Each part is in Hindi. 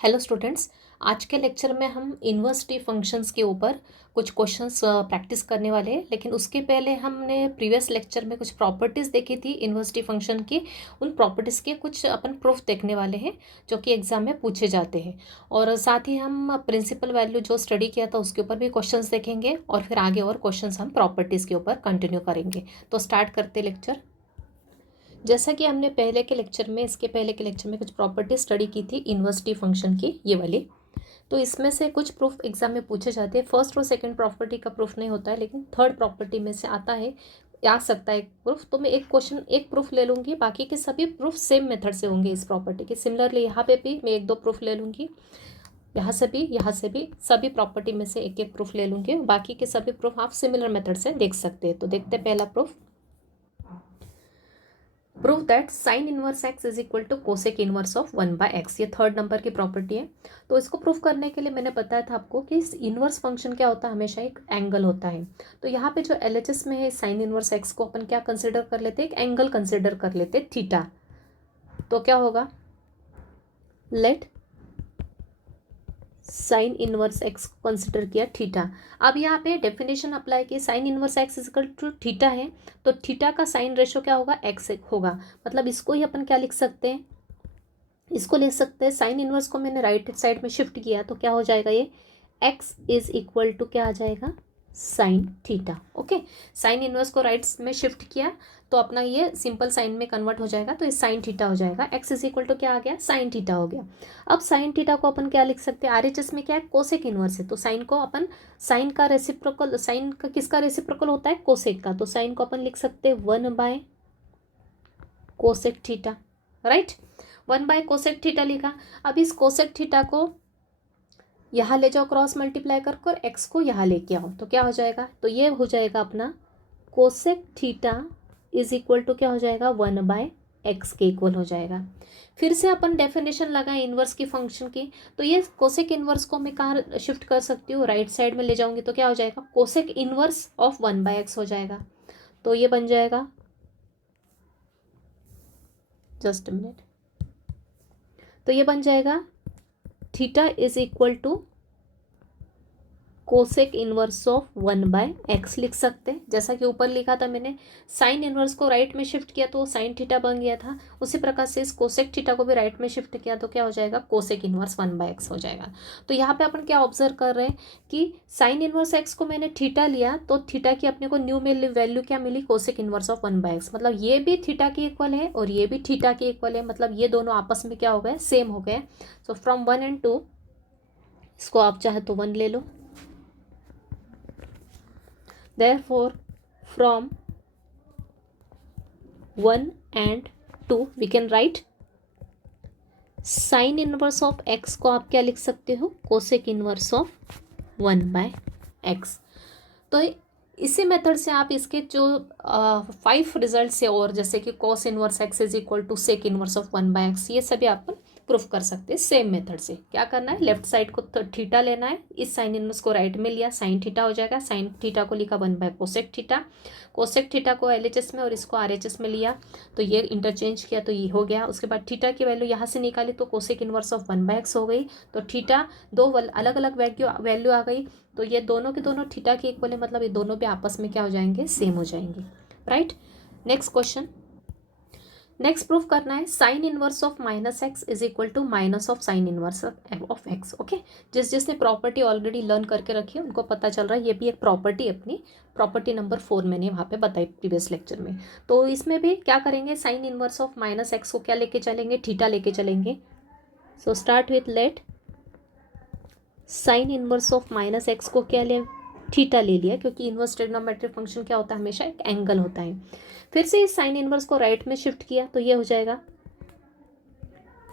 Hello students. आज के लेक्चर में हम इन्वर्सिटी फंक्शंस के ऊपर कुछ क्वेश्चंस प्रैक्टिस करने वाले हैं, लेकिन उसके पहले हमने प्रीवियस लेक्चर में कुछ प्रॉपर्टीज़ देखी थी इन्वर्सिटी फंक्शन की। उन प्रॉपर्टीज़ के कुछ अपन प्रूफ देखने वाले हैं जो कि एग्जाम में पूछे जाते हैं, और साथ ही हम प्रिंसिपल वैल्यू जो स्टडी किया था उसके ऊपर भी क्वेश्चंस देखेंगे, और फिर आगे और क्वेश्चंस हम प्रॉपर्टीज़ के ऊपर कंटिन्यू करेंगे। तो स्टार्ट करते लेक्चर। जैसा कि हमने पहले के लेक्चर में, इसके पहले के लेक्चर में कुछ प्रॉपर्टी स्टडी की थी इन्वर्सिटी फंक्शन की, ये वाली। तो इसमें से कुछ प्रूफ एग्जाम में पूछे जाते हैं। फर्स्ट और सेकंड प्रॉपर्टी का प्रूफ नहीं होता है, लेकिन थर्ड प्रॉपर्टी में से आता है, आ सकता है एक प्रूफ। तो मैं एक क्वेश्चन एक प्रूफ ले लूँगी, बाकी के सभी प्रूफ सेम मेथड से होंगे इस प्रॉपर्टी के। सिमिलरली यहाँ पे भी मैं एक दो प्रूफ ले लूँगी, यहाँ से भी सभी प्रॉपर्टी में से एक एक प्रूफ ले लूँगी। बाकी के सभी प्रूफ आप सिमिलर मेथड से देख सकते हैं। तो देखते हैं पहला proof. Prove that sine inverse x is equal to cosec inverse of 1/x। ये थर्ड नंबर की प्रॉपर्टी है। तो इसको प्रूव करने के लिए मैंने बताया था आपको कि इनवर्स फंक्शन क्या होता है, हमेशा एक एंगल होता है। तो यहाँ पे जो LHS में है साइन इनवर्स एक्स को अपन क्या कंसिडर कर लेते हैं, एक एंगल कंसिडर कर लेते हैं, थीटा। तो क्या होगा, लेट साइन इनवर्स एक्स को कंसिडर किया थीटा। अब यहाँ पे डेफिनेशन अप्लाई की, sine inverse x equal to theta है, तो थीटा का साइन रेशो क्या होगा, एक्स होगा। मतलब इसको ही अपन क्या लिख सकते हैं, इसको लिख सकते हैं, साइन इनवर्स को मैंने राइट साइड में शिफ्ट किया तो क्या हो जाएगा, ये एक्स इज इक्वल टू क्या आ जाएगा, sign theta. Okay, sine inverse को राइट में शिफ्ट किया तो अपना ये सिंपल साइन में कन्वर्ट हो जाएगा, तो ये साइन थीटा हो जाएगा। एक्स इज इक्वल टू क्या आ गया, साइन थीटा हो गया। अब साइन थीटा को अपन क्या लिख सकते हैं, RHS में क्या है, कोसेक इनवर्स है, तो साइन को अपन, साइन का रेसिप्रोकल, साइन का किसका रेसिप्रोकल होता है, कोसेक का। तो साइन को अपन लिख सकते हैं 1/कोसेक थीटा, राइट। 1/कोसेक थीटा लिखा। अब इस कोसेक थीटा को यहाँ ले जाओ, क्रॉस मल्टीप्लाई कर कर एक्स को यहाँ लेके आओ, तो क्या हो जाएगा, तो ये हो जाएगा अपना cosec theta is equal to क्या हो जाएगा, 1/x के इक्वल हो जाएगा। फिर से अपन डेफिनेशन लगाए इन्वर्स की फंक्शन की, तो ये कोसेक इन्वर्स को मैं कहाँ शिफ्ट कर सकती हूँ, राइट साइड में ले जाऊंगी तो क्या हो जाएगा, कोसेक इन्वर्स ऑफ 1/x हो जाएगा। तो ये बन जाएगा, जस्ट मिनट, तो ये बन जाएगा theta is equal to cosec inverse of 1/x लिख सकते हैं। जैसा कि ऊपर लिखा था मैंने, साइन इनवर्स को राइट में शिफ्ट किया तो साइन थीटा बन गया था, उसी प्रकार से इस कोसेक थीटा को भी राइट में शिफ्ट किया तो क्या हो जाएगा, कोसेक इनवर्स 1/x हो जाएगा। तो यहाँ पे अपन क्या ऑब्जर्व कर रहे हैं कि साइन इनवर्स एक्स को मैंने थीटा लिया तो थीटा की अपने को न्यू में वैल्यू क्या मिली, कोसेक इनवर्स ऑफ 1/x। मतलब ये भी थीटा की इक्वल है और ये भी थीटा की इक्वल है, मतलब ये दोनों आपस में क्या हो गए, सेम हो गए। सो फ्रॉम 1 and 2, इसको आप चाहे तो 1 ले लो। Therefore, from 1 and 2 we can write sign inverse of x को आप क्या लिख सकते हो, कोसेक इनवर्स ऑफ 1/x। तो इसी मेथड से आप इसके जो 5 रिजल्ट से, और जैसे कि cos inverse x is equal to sec inverse of 1/x, ये सभी आप प्रूफ कर सकते हैं सेम मेथड से। क्या करना है, लेफ्ट साइड को थीटा लेना है, इस साइन इनवर्स को राइट में लिया, साइन थीटा हो जाएगा, साइन थीटा को लिखा 1/कोसेक थीटा, कोसेक थीटा को LHS में और इसको RHS में लिया तो ये इंटरचेंज किया तो ये हो गया। उसके बाद थीटा की वैल्यू यहाँ से निकाली तो कोसेक इनवर्स ऑफ 1/x हो गई। तो थीटा दो अलग अलग वैल्यू आ गई, तो ये दोनों के दोनों थीटा के इक्वल है, मतलब ये दोनों भी आपस में क्या हो जाएंगे, सेम हो जाएंगे, right. Next question, next proof करना है sine inverse of -x is equal to minus of sine inverse of x। Okay, जिसने प्रॉपर्टी ऑलरेडी लर्न करके रखी है उनको पता चल रहा है, ये भी एक प्रॉपर्टी, अपनी प्रॉपर्टी नंबर 4 मैंने वहाँ पे बताई प्रीवियस लेक्चर में। तो इसमें भी क्या करेंगे, साइन इनवर्स ऑफ -x को क्या लेके चलेंगे, थीटा लेके चलेंगे। So start with late sine inverse of -x को क्या ले, थीटा ले लिया, क्योंकि इनवर्स ट्रिग्नोमेट्रिक फंक्शन क्या होता है, हमेशा एक एंगल होता है। फिर से इस साइन इनवर्स को राइट में शिफ्ट किया तो ये हो जाएगा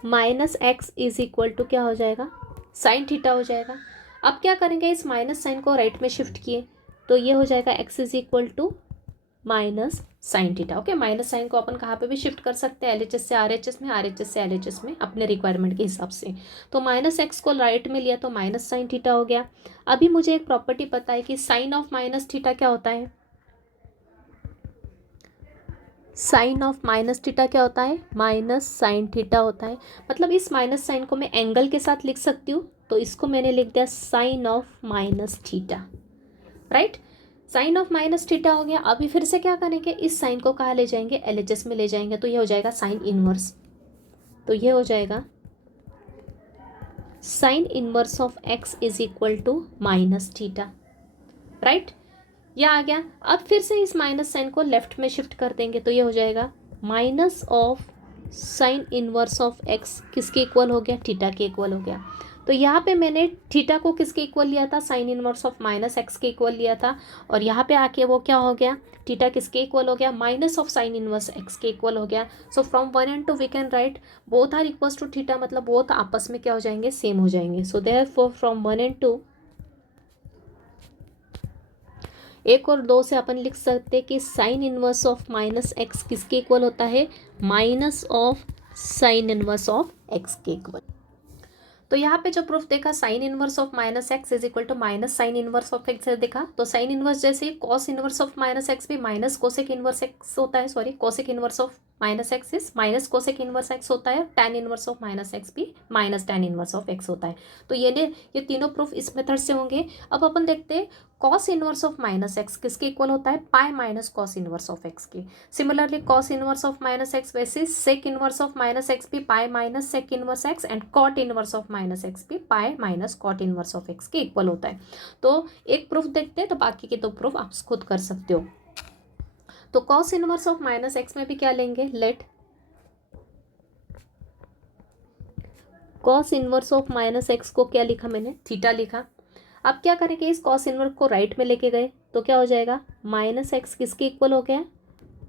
-x इज इक्वल टू क्या हो जाएगा, साइन थीटा हो जाएगा। अब क्या करेंगे, इस माइनस साइन को राइट में शिफ्ट किए तो ये हो जाएगा x is equal to minus sine theta. Okay, minus sine को अपन कहाँ पे भी शिफ्ट कर सकते हैं, LHS से RHS में, RHS से LHS में, अपने रिक्वायरमेंट के हिसाब से। तो -x को राइट में लिया तो माइनस साइन थीटा हो गया। अभी मुझे एक प्रॉपर्टी पता है कि साइन ऑफ माइनस थीटा क्या होता है, साइन ऑफ माइनस थीटा क्या होता है, माइनस साइन थीटा होता है। मतलब इस माइनस साइन को मैं एंगल के साथ लिख सकती हूँ, तो इसको मैंने लिख दिया sine of minus theta, right. Sine of minus theta हो गया। अभी फिर से क्या करेंगे, इस साइन को कहाँ ले जाएंगे, एलएचएस में ले जाएंगे, तो ये हो जाएगा साइन इनवर्स। तो ये हो जाएगा sine inverse of x is equal to minus theta, right. यह आ गया। अब फिर से इस माइनस साइन को लेफ्ट में शिफ्ट कर देंगे, तो ये हो जाएगा minus of sine inverse of x किसके इक्वल हो गया, थीटा के इक्वल हो गया। तो यहाँ पे मैंने थीटा को किसके इक्वल लिया था, sign inverse of minus x के इक्वल लिया था, और यहाँ पे आके वो क्या हो गया, थीटा किसके इक्वल हो गया, minus of sine inverse x के इक्वल हो गया। So from 1 and 2 we can write both are equals to theta, मतलब बोथ आपस में क्या हो जाएंगे, सेम हो जाएंगे। सो देयरफॉर फ्रॉम 1 and 2 एक और दो से अपन लिख सकते हैं कि sine inverse of minus x किसके इक्वल होता है, minus of sine inverse of x के इक्वल। तो यहाँ पे जो प्रूफ देखा sine inverse of minus x is equal to minus sine inverse of x देखा, तो साइन इनवर्स जैसे cos inverse of minus x भी माइनस कोसेक इनवर्स एक्स होता है, sorry cosec inverse of minus x is minus cosec inverse x होता है, tan inverse of minus x भी minus tan inverse of x होता है। तो ये तीनों प्रूफ इस मेथड से होंगे। अब अपन देखते हैं cos inverse of minus x किसके इक्वल होता है, pi minus cos inverse of x के। Similarly cos inverse of minus x वैसे sec inverse of minus x भी pi minus sec inverse x, and cot inverse of minus x भी pi minus cot inverse of x के इक्वल होता है। तो एक प्रूफ देखते हैं, तो बाकी के दो प्रूफ आप खुद कर सकते हो। तो cos inverse of minus x में भी क्या लेंगे, let cos inverse of minus x को क्या लिखा मैंने, थीटा लिखा। अब क्या करेंगे, इस कॉस इनवर्स को राइट में लेके गए, तो क्या हो जाएगा, माइनस एक्स किसके इक्वल हो गया,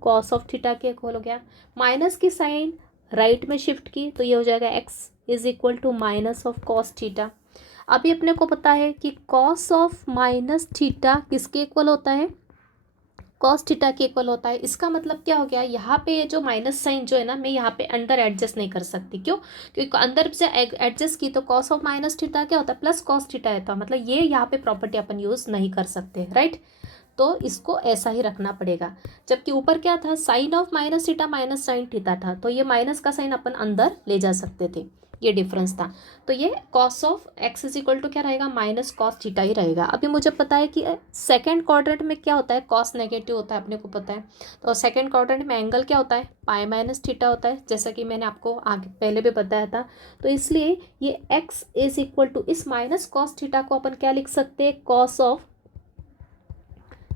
कॉस ऑफ थीटा के इक्वल हो गया। माइनस की साइन राइट में शिफ्ट की, तो ये हो जाएगा x is equal to minus of cos theta. अभी अपने को पता है कि कॉस ऑफ माइनस थीटा किसके इक्वल होता है, कॉस थीटा के इक्वल होता है। इसका मतलब क्या हो गया, यहाँ पे जो माइनस साइन जो है ना, मैं यहाँ पे अंदर एडजस्ट नहीं कर सकती, क्यों, क्योंकि अंदर से एडजस्ट की तो कॉस ऑफ माइनस थीटा क्या होता है, प्लस कॉस थीटा है, तो मतलब ये यहाँ पे प्रॉपर्टी अपन यूज़ नहीं कर सकते, राइट। तो इसको ऐसा ही रखना पड़ेगा। जबकि ऊपर क्या था, sine of minus theta minus sine theta था, तो ये माइनस का साइन अपन अंदर ले जा सकते थे, ये डिफरेंस था। तो ये cos of x is equal to क्या रहेगा, माइनस कॉस थीटा ही रहेगा। अभी मुझे पता है कि सेकंड क्वाड्रेंट में क्या होता है, कॉस नेगेटिव होता है, अपने को पता है। तो सेकंड क्वाड्रेंट में एंगल क्या होता है, पाई माइनस थीटा होता है, जैसा कि मैंने आपको आगे पहले भी बताया था। तो इसलिए ये एक्स इज इक्वल टू इस माइनस कॉस थीटा को अपन क्या लिख सकते हैं, कॉस ऑफ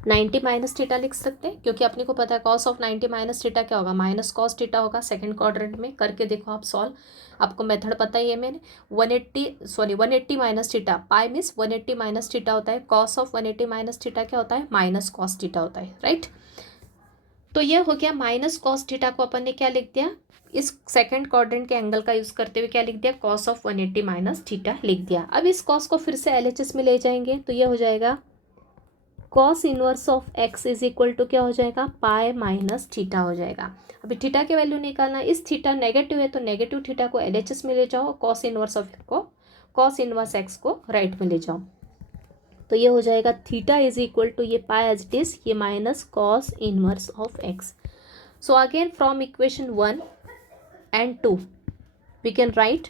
90 माइनस थीटा लिख सकते हैं, क्योंकि अपने को पता है कॉस ऑफ 90 माइनस थीटा क्या होगा, माइनस कॉस थीटा होगा। सेकंड क्वाड्रेंट में करके देखो आप सॉल्व, आपको मेथड पता ही है। मैंने 180 माइनस थीटा, पाई मीन्स 180 माइनस थीटा होता है, कॉस ऑफ 180 माइनस थीटा क्या होता है, माइनस कॉस थीटा होता है, राइट। तो ये हो गया, माइनस कॉस थीटा को अपन ने क्या लिख दिया, इस सेकंड क्वाड्रेंट के एंगल का यूज करते हुए क्या लिख दिया, कॉस ऑफ 180 माइनस थीटा लिख दिया। अब इस कॉस को फिर से एलएचएस में ले जाएंगे, तो ये हो जाएगा cos inverse of x is equal to क्या हो जाएगा, पाई माइनस थीटा हो जाएगा। अभी थीटा की वैल्यू निकालना, इस थीटा नेगेटिव है तो नेगेटिव थीटा को एलएचएस में ले जाओ, कॉस इनवर्स ऑफ को कॉस इनवर्स एक्स को राइट में ले जाओ, तो ये हो जाएगा थीटा इज इक्वल टू ये पाई एज इट इज, ये minus cos inverse of x. So again from equation 1 and 2 we can write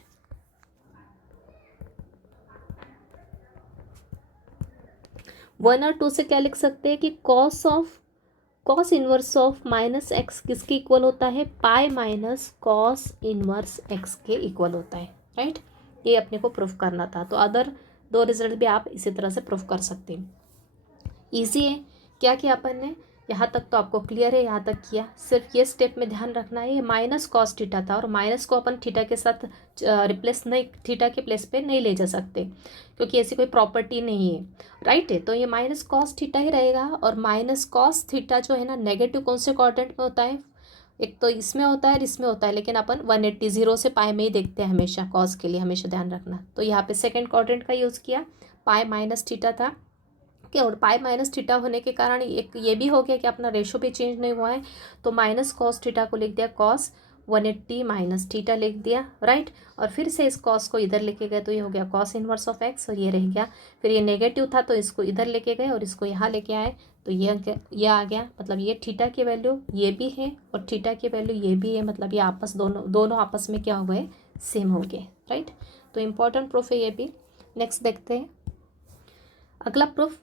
1 और 2 से क्या लिख सकते हैं कि cos inverse of minus x किसके इक्वल होता है, pi minus cos inverse x के इक्वल होता है, राइट। ये अपने को प्रूफ करना था। तो अदर दो रिजल्ट भी आप इसी तरह से प्रूफ कर सकते हैं। ईजी है। क्या किया अपन ने, यहाँ तक तो आपको क्लियर है, यहाँ तक किया। सिर्फ ये स्टेप में ध्यान रखना है, ये माइनस कॉस थीटा था और माइनस को अपन थीटा के साथ रिप्लेस नहीं, थीटा के प्लेस पे नहीं ले जा सकते क्योंकि ऐसी कोई प्रॉपर्टी नहीं है, राइट है। तो ये माइनस कॉस थीटा ही रहेगा। और माइनस कॉस थीटा जो है ना, नेगेटिव कौन से क्वाड्रेंट में होता है, एक तो इसमें होता है और इसमें होता है, लेकिन अपन 180 0 से पाई में ही देखते हैं हमेशा, कॉस के लिए हमेशा ध्यान रखना। तो यहाँ पे सेकेंड क्वाड्रेंट का यूज़ किया, पाई माइनस थीटा था क्या, और पाई माइनस थीटा होने के कारण एक ये भी हो गया कि अपना रेशो भी चेंज नहीं हुआ है, तो माइनस कॉस थीटा को लिख दिया कॉस 180 माइनस थीटा लिख दिया, राइट। और फिर से इस कॉस को इधर लेके गए तो ये हो गया कॉस इनवर्स ऑफ एक्स, और ये रह गया। फिर ये नेगेटिव था तो इसको इधर लेके गए और इसको यहाँ लेके आए तो ये आ गया, मतलब ये थीटा की वैल्यू ये भी है और थीटा की वैल्यू ये भी है, मतलब ये आपस दोनों आपस में क्या हो गए, सेम हो गए, राइट। तो इम्पॉर्टेंट प्रूफ है ये भी। नेक्स्ट देखते हैं अगला proof,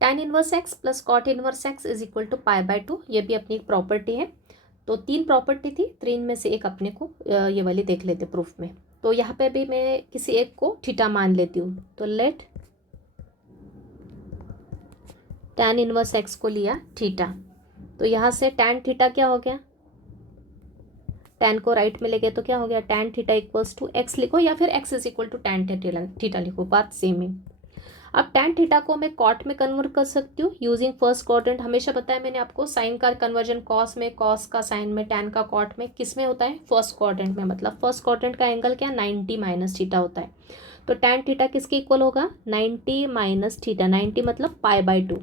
tan inverse x plus cot inverse x is equal to π/2। ये भी अपनी एक प्रॉपर्टी है। तो 3 प्रॉपर्टी थी, 3 में से एक अपने को ये वाली देख लेते प्रूफ में। तो यहाँ पे भी मैं किसी एक को थीटा मान लेती हूँ। तो लेट tan इनवर्स एक्स को लिया थीटा, तो यहाँ से tan थीटा क्या हो गया, tan को राइट में ले गए तो क्या हो गया, tan theta equals to x लिखो या फिर x is equal to tan theta लिखो, बात सेम है। अब tan थीटा को मैं कॉट में कन्वर्ट कर सकती हूँ यूजिंग फर्स्ट क्वाड्रेंट। हमेशा बताया मैंने आपको, साइन का कन्वर्जन कॉस में, कॉस का साइन में, tan का कॉट में, किस में होता है, फर्स्ट क्वाड्रेंट में। मतलब फर्स्ट क्वाड्रेंट का एंगल क्या, 90 माइनस थीटा होता है। तो tan थीटा किसके इक्वल होगा, 90 माइनस थीटा, 90 मतलब π/2,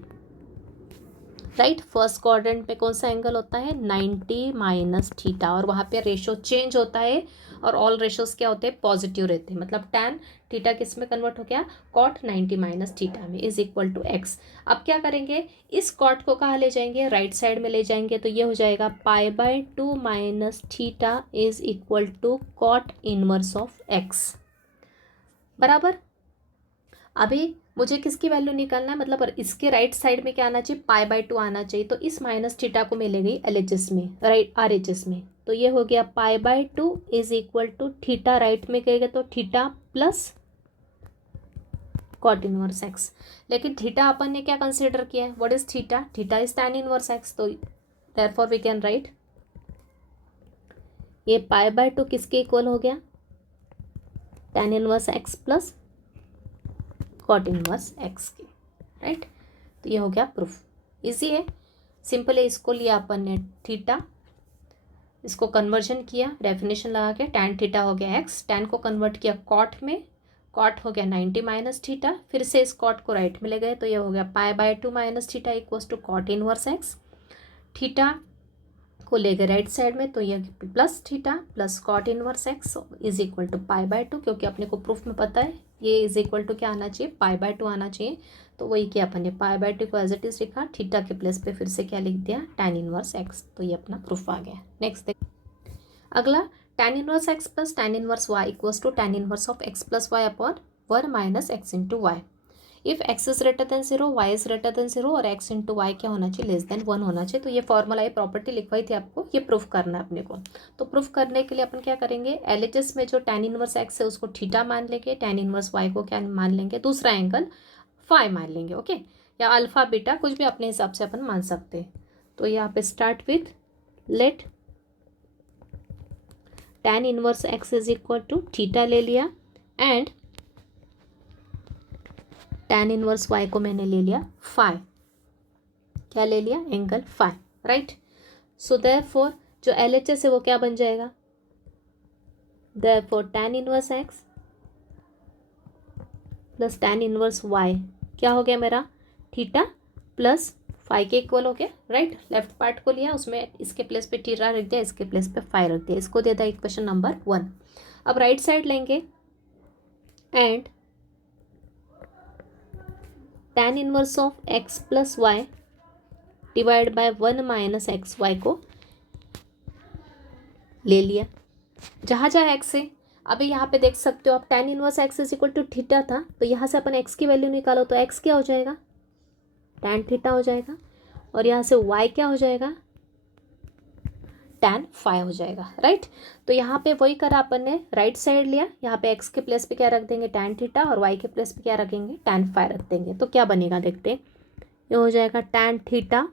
राइट। फर्स्ट क्वाड्रेंट में कौन सा एंगल होता है, 90 माइनस थीटा, और वहाँ पे रेशो चेंज होता है और ऑल रेशोज क्या होते हैं, पॉजिटिव रहते हैं। मतलब tan थीटा किस में कन्वर्ट हो गया, कॉट 90 माइनस थीटा में इज इक्वल टू एक्स। अब क्या करेंगे, इस कॉट को कहाँ ले जाएंगे, राइट साइड में ले जाएंगे। तो ये हो जाएगा π/2 minus theta is equal to cot inverse of x, बराबर। अभी मुझे किसकी वैल्यू निकालना है, मतलब इसके राइट साइड में क्या आना चाहिए, π/2 आना चाहिए। तो इस माइनस थीटा को मैं ले गई LHS में, राइट, RHS में। तो ये हो गया π/2 is equal to theta, right में कहेगा तो theta plus cot inverse x. लेकिन थीटा अपन ने क्या कंसिडर किया है, what is theta, theta is tan inverse x. तो देयरफॉर वी कैन राइट ये π/2 किसके इक्वल हो गया, tan inverse x plus cot inverse x की, राइट। तो ये हो गया प्रूफ, इजी है, सिंपल है। इसको लिया अपन ने थीटा, इसको कन्वर्जन किया डेफिनेशन लगा के, tan थीटा हो गया एक्स, tan को कन्वर्ट किया कॉट में, कॉट हो गया 90 माइनस थीटा, फिर से इस कॉट को राइट में ले गए तो ये हो गया π/2 minus theta equals to cot inverse x. Theta को ले गए राइट साइड में तो ये plus theta plus cot inverse x is equal to π/2, क्योंकि अपने को प्रूफ में पता है ये इज इक्वल टू क्या आना चाहिए, π/2 आना चाहिए। तो वही किया अपन ने, π/2 को एज इट इज लिखा, थीटा के प्लेस पे फिर से क्या लिख दिया, tan इनवर्स एक्स। तो ये अपना प्रूफ आ गया। नेक्स्ट देख अगला, tan inverse x plus tan inverse y equals to tan inverse of x plus y upon 1 minus x into y. If x is greater than 0, y is greater than 0 और एक्स इंटू वाई क्या होना चाहिए, लेस देन 1 होना चाहिए। तो ये फॉर्मूला, ये प्रॉपर्टी लिखवाई थी आपको, ये प्रूफ करना है अपने को। तो प्रूफ करने के लिए अपन क्या करेंगे, LHS में जो tan इनवर्स एक्स है उसको थीटा मान लेंगे, tan इनवर्स वाई को क्या मान लेंगे, दूसरा एंगल फाई मान लेंगे, ओके, या अल्फा बीटा कुछ भी अपने हिसाब से अपन मान सकते हैं। तो यहाँ पे start with let tan inverse x is equal to theta ले लिया एंड tan इनवर्स वाई को मैंने ले लिया फाई, क्या ले लिया, angle phi, right. So therefore जो LHS है वो क्या बन जाएगा, therefore tan inverse x plus tan inverse y क्या हो गया मेरा, थीटा प्लस फाई के इक्वल हो गया, राइट। लेफ्ट पार्ट को लिया, उसमें इसके प्लेस पे थीटा रख दिया, इसके प्लेस पे फाई रख दिया, इसको दे दिया इक्वेशन नंबर 1। अब राइट साइड लेंगे and tan inverse of x plus y divide by 1 minus x y को ले लिया, जहाँ जहाँ एक्स है। अभी यहाँ पे देख सकते हो आप, tan inverse x is equal to theta था, तो यहाँ से अपन एक्स की वैल्यू निकालो तो एक्स क्या हो जाएगा, tan थीटा हो जाएगा, और यहाँ से y क्या हो जाएगा, tan फाई हो जाएगा, राइट। तो यहाँ पे वही करा अपन ने, राइट साइड लिया, यहाँ पे x के प्लेस पे क्या रख देंगे, tan थीटा, और y के प्लेस पे क्या रखेंगे, tan फाई रख देंगे। तो क्या बनेगा देखते हैं, ये हो जाएगा tan theta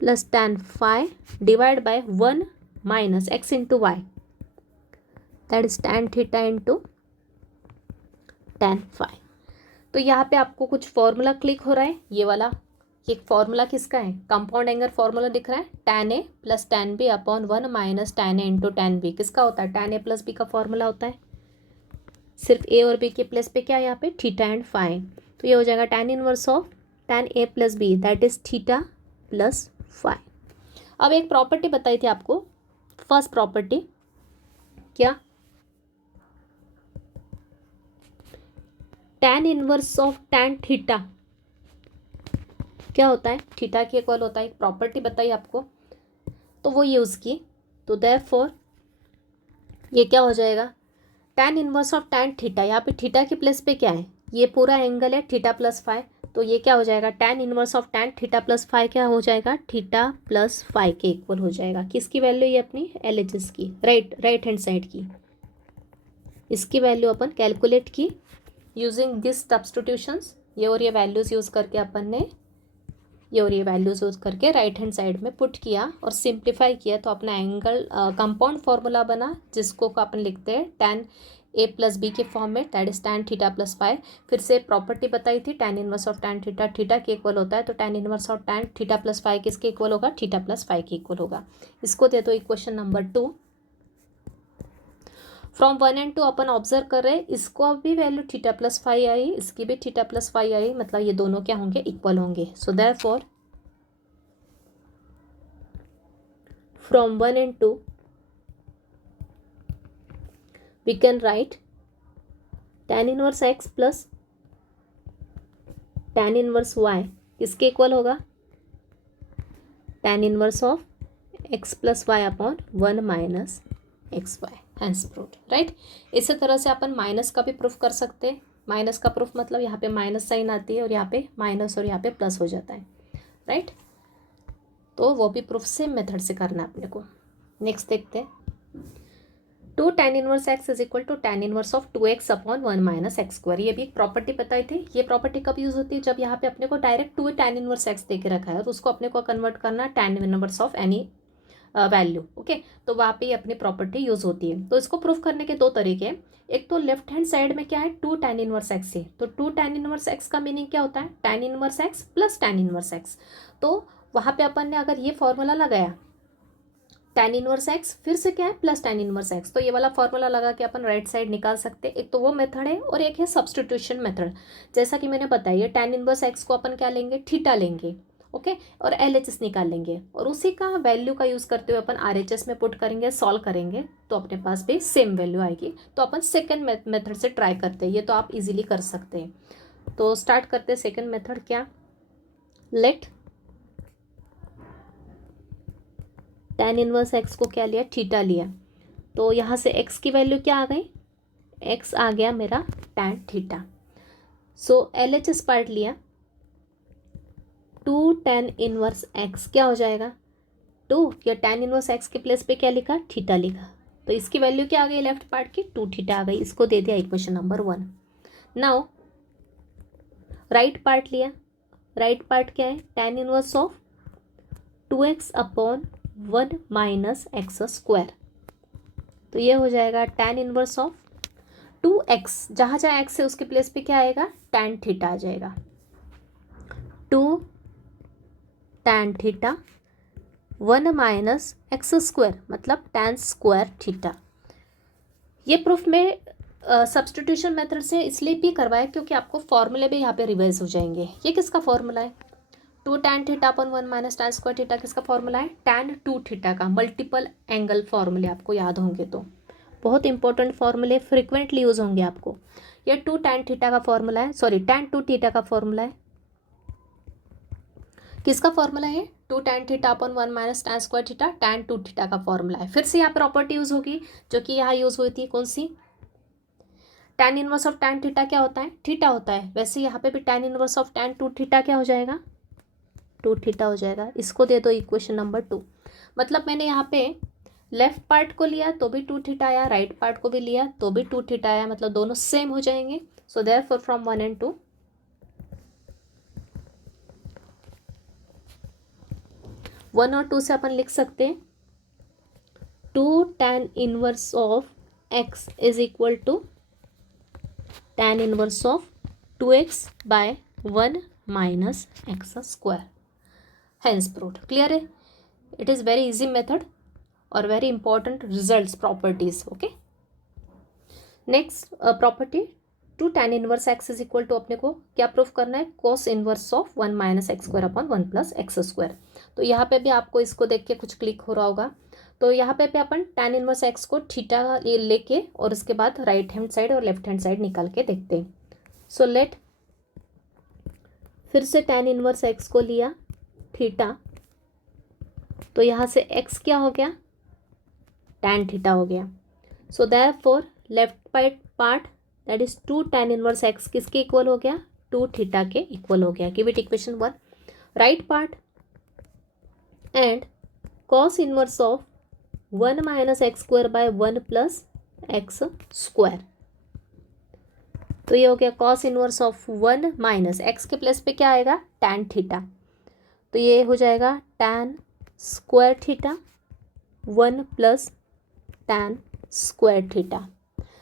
plus tan phi divide by 1 minus x into y, that is tan theta into tan phi. तो यहाँ पे आपको कुछ फॉर्मूला क्लिक हो रहा है, ये वाला, ये फॉर्मूला किसका है, कंपाउंड एंगल फॉर्मूला दिख रहा है, tan A plus tan B upon 1 minus tan A into tan B। किसका होता है, tan A प्लस B का फॉर्मूला होता है, सिर्फ A और B के प्लेस पे क्या है यहाँ पे, थीटा एंड फाई। तो ये हो जाएगा tan inverse of tan A plus B, that is theta plus phi. अब एक प्रॉपर्टी बताई थी आपको, फर्स्ट प्रॉपर्टी क्या, tan inverse of tan theta क्या होता है, थीटा के इक्वल होता है, एक प्रॉपर्टी बताई आपको तो वो यूज़ की। तो देयरफॉर ये क्या हो जाएगा, tan inverse of tan theta, यहाँ पे थीटा के प्लेस पे क्या है, ये पूरा एंगल है थीटा प्लस फाइव, तो ये क्या हो जाएगा, tan inverse of tan theta plus five क्या हो जाएगा, थीटा प्लस फाइव के इक्वल हो जाएगा। किसकी वैल्यू, ये अपनी LHS की, राइट हैंड साइड की, इसकी वैल्यू अपन कैलकुलेट की यूजिंग दिस सब्स्टिट्यूशंस। ये और ये वैल्यूज़ यूज़ करके अपन ने ये और ये वैल्यूज यूज करके राइट हैंड साइड में पुट किया और सिंप्लीफाई किया, तो अपना एंगल कंपाउंड फॉर्मूला बना, जिसको अपन लिखते हैं tan a प्लस बी के फॉर्म में, that is tan theta plus five. फिर से प्रॉपर्टी बताई थी tan inverse of tan theta, theta के इक्वल होता है, तो tan inverse of tan theta plus five किसके इक्वल होगा, थीटा प्लस फाइव के इक्वल होगा। इसको दे दो equation number 2। From 1 and 2 upon observe कर रहे हैं, इसको अब भी वैल्यू थीटा प्लस फाइव आई, इसकी भी थीटा प्लस फाइव आई, मतलब ये दोनों क्या होंगे, इक्वल होंगे। So therefore from 1 and 2 we can write tan inverse x plus tan inverse y किसके इक्वल होगा, tan inverse of x plus y upon 1 minus x y, hence proved, right. इसी तरह से अपन माइनस का भी प्रूफ कर सकते हैं। माइनस का प्रूफ मतलब यहाँ पे माइनस साइन आती है और यहाँ पे माइनस और यहाँ पे प्लस हो जाता है, राइट। तो वो भी प्रूफ सेम मेथड से करना है अपने को। नेक्स्ट देखते हैं, 2 tan inverse x is equal to tan inverse of 2x upon 1 minus x square. ये भी एक प्रॉपर्टी बताई थी। ये प्रॉपर्टी कब यूज होती है, जब यहाँ पे अपने को डायरेक्ट 2 tan इनवर्स x दे के रखा है और उसको अपने को कन्वर्ट करना tan inverse of any value, okay, तो वहाँ पे अपनी प्रॉपर्टी यूज होती है। तो इसको प्रूफ करने के दो तरीके हैं। एक तो लेफ्ट हैंड साइड में क्या है, 2 tan इनवर्स x है, तो 2 tan इनवर्स x का मीनिंग क्या होता है, tan inverse x plus tan inverse x। तो वहाँ पे अपन ने अगर ये फॉर्मूला लगाया tan इनवर्स x, फिर से क्या है प्लस tan इनवर्स x, तो ये वाला फॉर्मूला लगा के अपन राइट साइड निकाल सकते हैं। एक तो वो मेथड है और एक है सब्स्टिट्यूशन मेथड। जैसा कि मैंने बताया, tan इनवर्स x को अपन क्या लेंगे, थीटा लेंगे, ओके, और LHS निकाल लेंगे और उसी का वैल्यू का यूज़ करते हुए अपन RHS में पुट करेंगे, सॉल्व करेंगे, तो अपने पास भी सेम वैल्यू आएगी। तो अपन सेकेंड मेथड से ट्राई करते हैं, ये तो आप इजीली कर सकते हैं। तो स्टार्ट करते हैं सेकेंड मेथड। क्या, लेट tan इनवर्स x को क्या लिया, थीटा लिया, तो यहाँ से x की वैल्यू क्या आ गई, x आ गया मेरा tan थीटा। सो LHS पार्ट लिया, 2 tan इनवर्स x क्या हो जाएगा, 2 या tan इनवर्स x के प्लेस पे क्या लिखा, थीटा लिखा, तो इसकी वैल्यू क्या आ गई लेफ्ट पार्ट की, 2 थीटा आ गई। इसको दे दिया equation number 1। Now right part लिया, राइट पार्ट क्या है, tan inverse of 2x upon 1 minus x square, तो ये हो जाएगा tan इनवर्स ऑफ 2x, जहाँ जहाँ x है उसके प्लेस पे क्या आएगा, tan थीटा आ जाएगा, 2 tan theta 1 minus x square मतलब tan स्क्वायर थीटा। ये प्रूफ में सब्स्टिट्यूशन मेथड से इसलिए भी करवाया क्योंकि आपको फॉर्मूले भी यहाँ पे रिवाइज हो जाएंगे। ये किसका फॉर्मूला है, 2 tan थीटा अपन 1 माइनस tan स्क्वायर थीटा, किसका फॉर्मूला है, tan 2 थीटा का। मल्टीपल एंगल फॉर्मूले आपको याद होंगे, तो बहुत इंपॉर्टेंट फॉर्मूले फ्रिक्वेंटली यूज होंगे आपको। ये 2 tan थीटा का फॉर्मूला है, सॉरी tan 2 थीटा का फॉर्मूला है। किसका फॉर्मूला है, 2 tan थीटा अपन 1 minus tan square theta, tan 2 theta का फॉर्मूला है। फिर से यहाँ प्रॉपर्टी यूज होगी जो कि यहाँ यूज हुई थी, कौन सी, tan inverse of tan theta क्या होता है, थीटा होता है। वैसे यहाँ पे भी tan inverse of tan 2 theta क्या हो जाएगा, 2 थीटा हो जाएगा। इसको दे दो इक्वेशन नंबर 2। मतलब मैंने यहाँ पे लेफ्ट पार्ट को लिया तो भी 2 थीटा आया, राइट पार्ट को भी लिया तो भी 2 थीटा आया, मतलब दोनों सेम हो जाएंगे। सो देयरफॉर फ्रॉम 1 and 2 1 और 2 से अपन लिख सकते हैं 2 tan inverse of x is equal to tan inverse of 2x by 1 minus x square, hence proved. Clear है, it is very easy method और very important results properties, okay. Next property 2 tan inverse x is equal to, अपने को क्या प्रूफ करना है, cos inverse of 1 minus x square upon 1 plus x square. तो यहाँ पे भी आपको इसको देख के कुछ क्लिक हो रहा होगा। तो यहाँ पे भी अपन tan इनवर्स x को थीटा लेके और उसके बाद राइट हैंड साइड और लेफ्ट हैंड साइड निकाल के देखते हैं। सो लेट फिर से tan इनवर्स x को लिया थीटा, तो यहाँ से x क्या हो गया, tan थीटा हो गया. So therefore left part that is 2 tan inverse x किसके इक्वल हो गया, 2 थीटा के इक्वल हो गया. Give it equation 1. Right part and cos inverse of 1 minus x square by 1 plus x square. तो ये हो गया cos inverse of 1 minus x के प्लस पे क्या आएगा, tan थीटा. तो ये हो जाएगा tan square theta 1 plus tan square theta.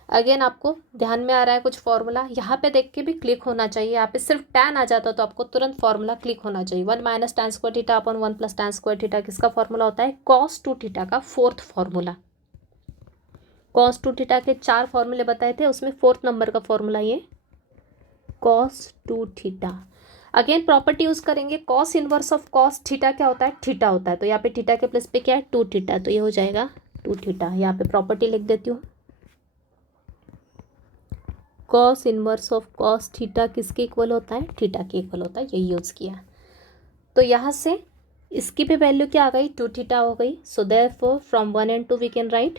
Again आपको ध्यान में आ रहा है कुछ फॉर्मूला, यहाँ पे देख के भी क्लिक होना चाहिए. यहाँ पे सिर्फ tan आ जाता तो आपको तुरंत फॉर्मूला क्लिक होना चाहिए. 1 माइनस tan स्क्वायर थीटा अपन 1 प्लस tan स्क्वायर थीटा किसका फॉर्मूला होता है, cos 2 थीटा का फोर्थ फॉर्मूला. cos 2 थीटा के 4 फॉर्मूले बताए थे, उसमें फोर्थ नंबर का फॉर्मूला ये cos 2 theta. Again property use करेंगे. cos inverse of cos theta क्या होता है, थीटा होता है. तो यहाँ पे थीटा के प्लस पे क्या है, 2 थीटा. तो ये हो जाएगा 2 थीटा. यहाँ पे प्रॉपर्टी लिख देती हूँ. cos inverse of cos theta किसके इक्वल होता है, थीटा के इक्वल होता है. यही यूज़ किया. तो यहाँ से इसकी भी वैल्यू क्या आ गई, 2 थीटा हो गई. So therefore from 1 and 2 we can write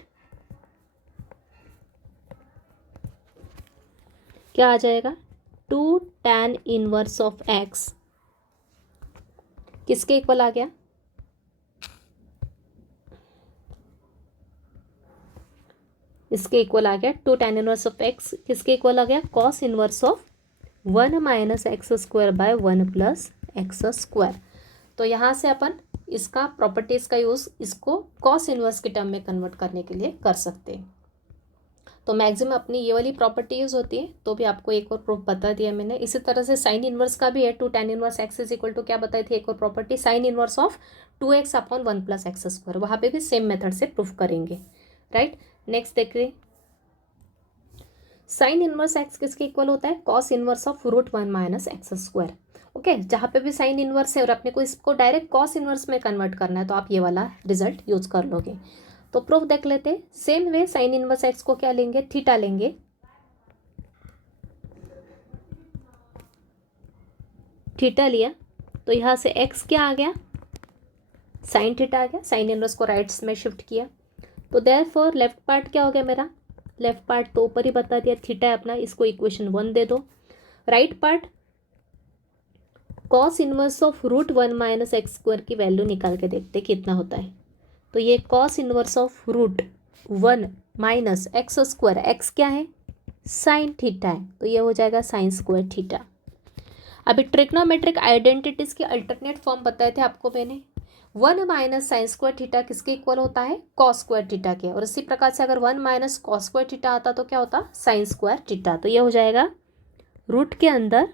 क्या आ जाएगा, 2 tan इनवर्स ऑफ x किसके इक्वल आ गया, इसके इक्वल आ गया. 2 tan इनवर्स ऑफ x किसके इक्वल आ गया, cos inverse of 1 minus x square by 1 plus x square. तो यहाँ से अपन इसका प्रॉपर्टीज़ का यूज़ इसको cos इनवर्स के टर्म में कन्वर्ट करने के लिए कर सकते हैं. तो मैक्सिमम अपनी ये वाली प्रॉपर्टी यूज़ होती है. तो भी आपको एक और प्रूफ बता दिया मैंने. इसी तरह से साइन इनवर्स का भी है. 2 tan inverse x is equal to क्या बताई थी एक और प्रॉपर्टी, sine inverse of 2x upon 1 plus x square. वहाँ पे भी सेम मेथड से प्रूफ करेंगे. राइट. नेक्स्ट देखिए, साइन इनवर्स एक्स किसके इक्वल होता है, cos inverse of √1 minus x square. Okay, जहाँ पे भी साइन इनवर्स है और अपने को इसको डायरेक्ट cos इनवर्स में कन्वर्ट करना है तो आप ये वाला रिजल्ट यूज कर लोगे. तो प्रूफ देख लेते हैं. Same way sign inverse x को क्या लेंगे, थीटा लेंगे. थीटा लिया तो यहाँ से x क्या आ गया, साइन थीटा आ गया. साइन इनवर्स को राइट्स में शिफ्ट किया. तो देयरफॉर लेफ्ट पार्ट क्या हो गया मेरा, लेफ्ट पार्ट तो ऊपर ही बता दिया, थीटा है अपना, इसको इक्वेशन 1 दे दो. Right part cos inverse of √1 minus x square की वैल्यू निकाल के देखते कितना होता है. तो ये cos inverse of √1 minus x square, x क्या है, साइन थीटा है. तो ये हो जाएगा साइन स्क्वायर थीटा. अभी ट्रिग्नोमेट्रिक आइडेंटिटीज के अल्टरनेट फॉर्म बताए थे आपको मैंने. 1 माइनस साइन स्क्वायर थीटा किसके इक्वल होता है, कॉस स्क्वायर थीटा के. और इसी प्रकार से अगर 1 माइनस कॉस स्क्वायर थीटा आता तो क्या होता, साइन स्क्वायर थीटा. तो ये हो जाएगा रूट के अंदर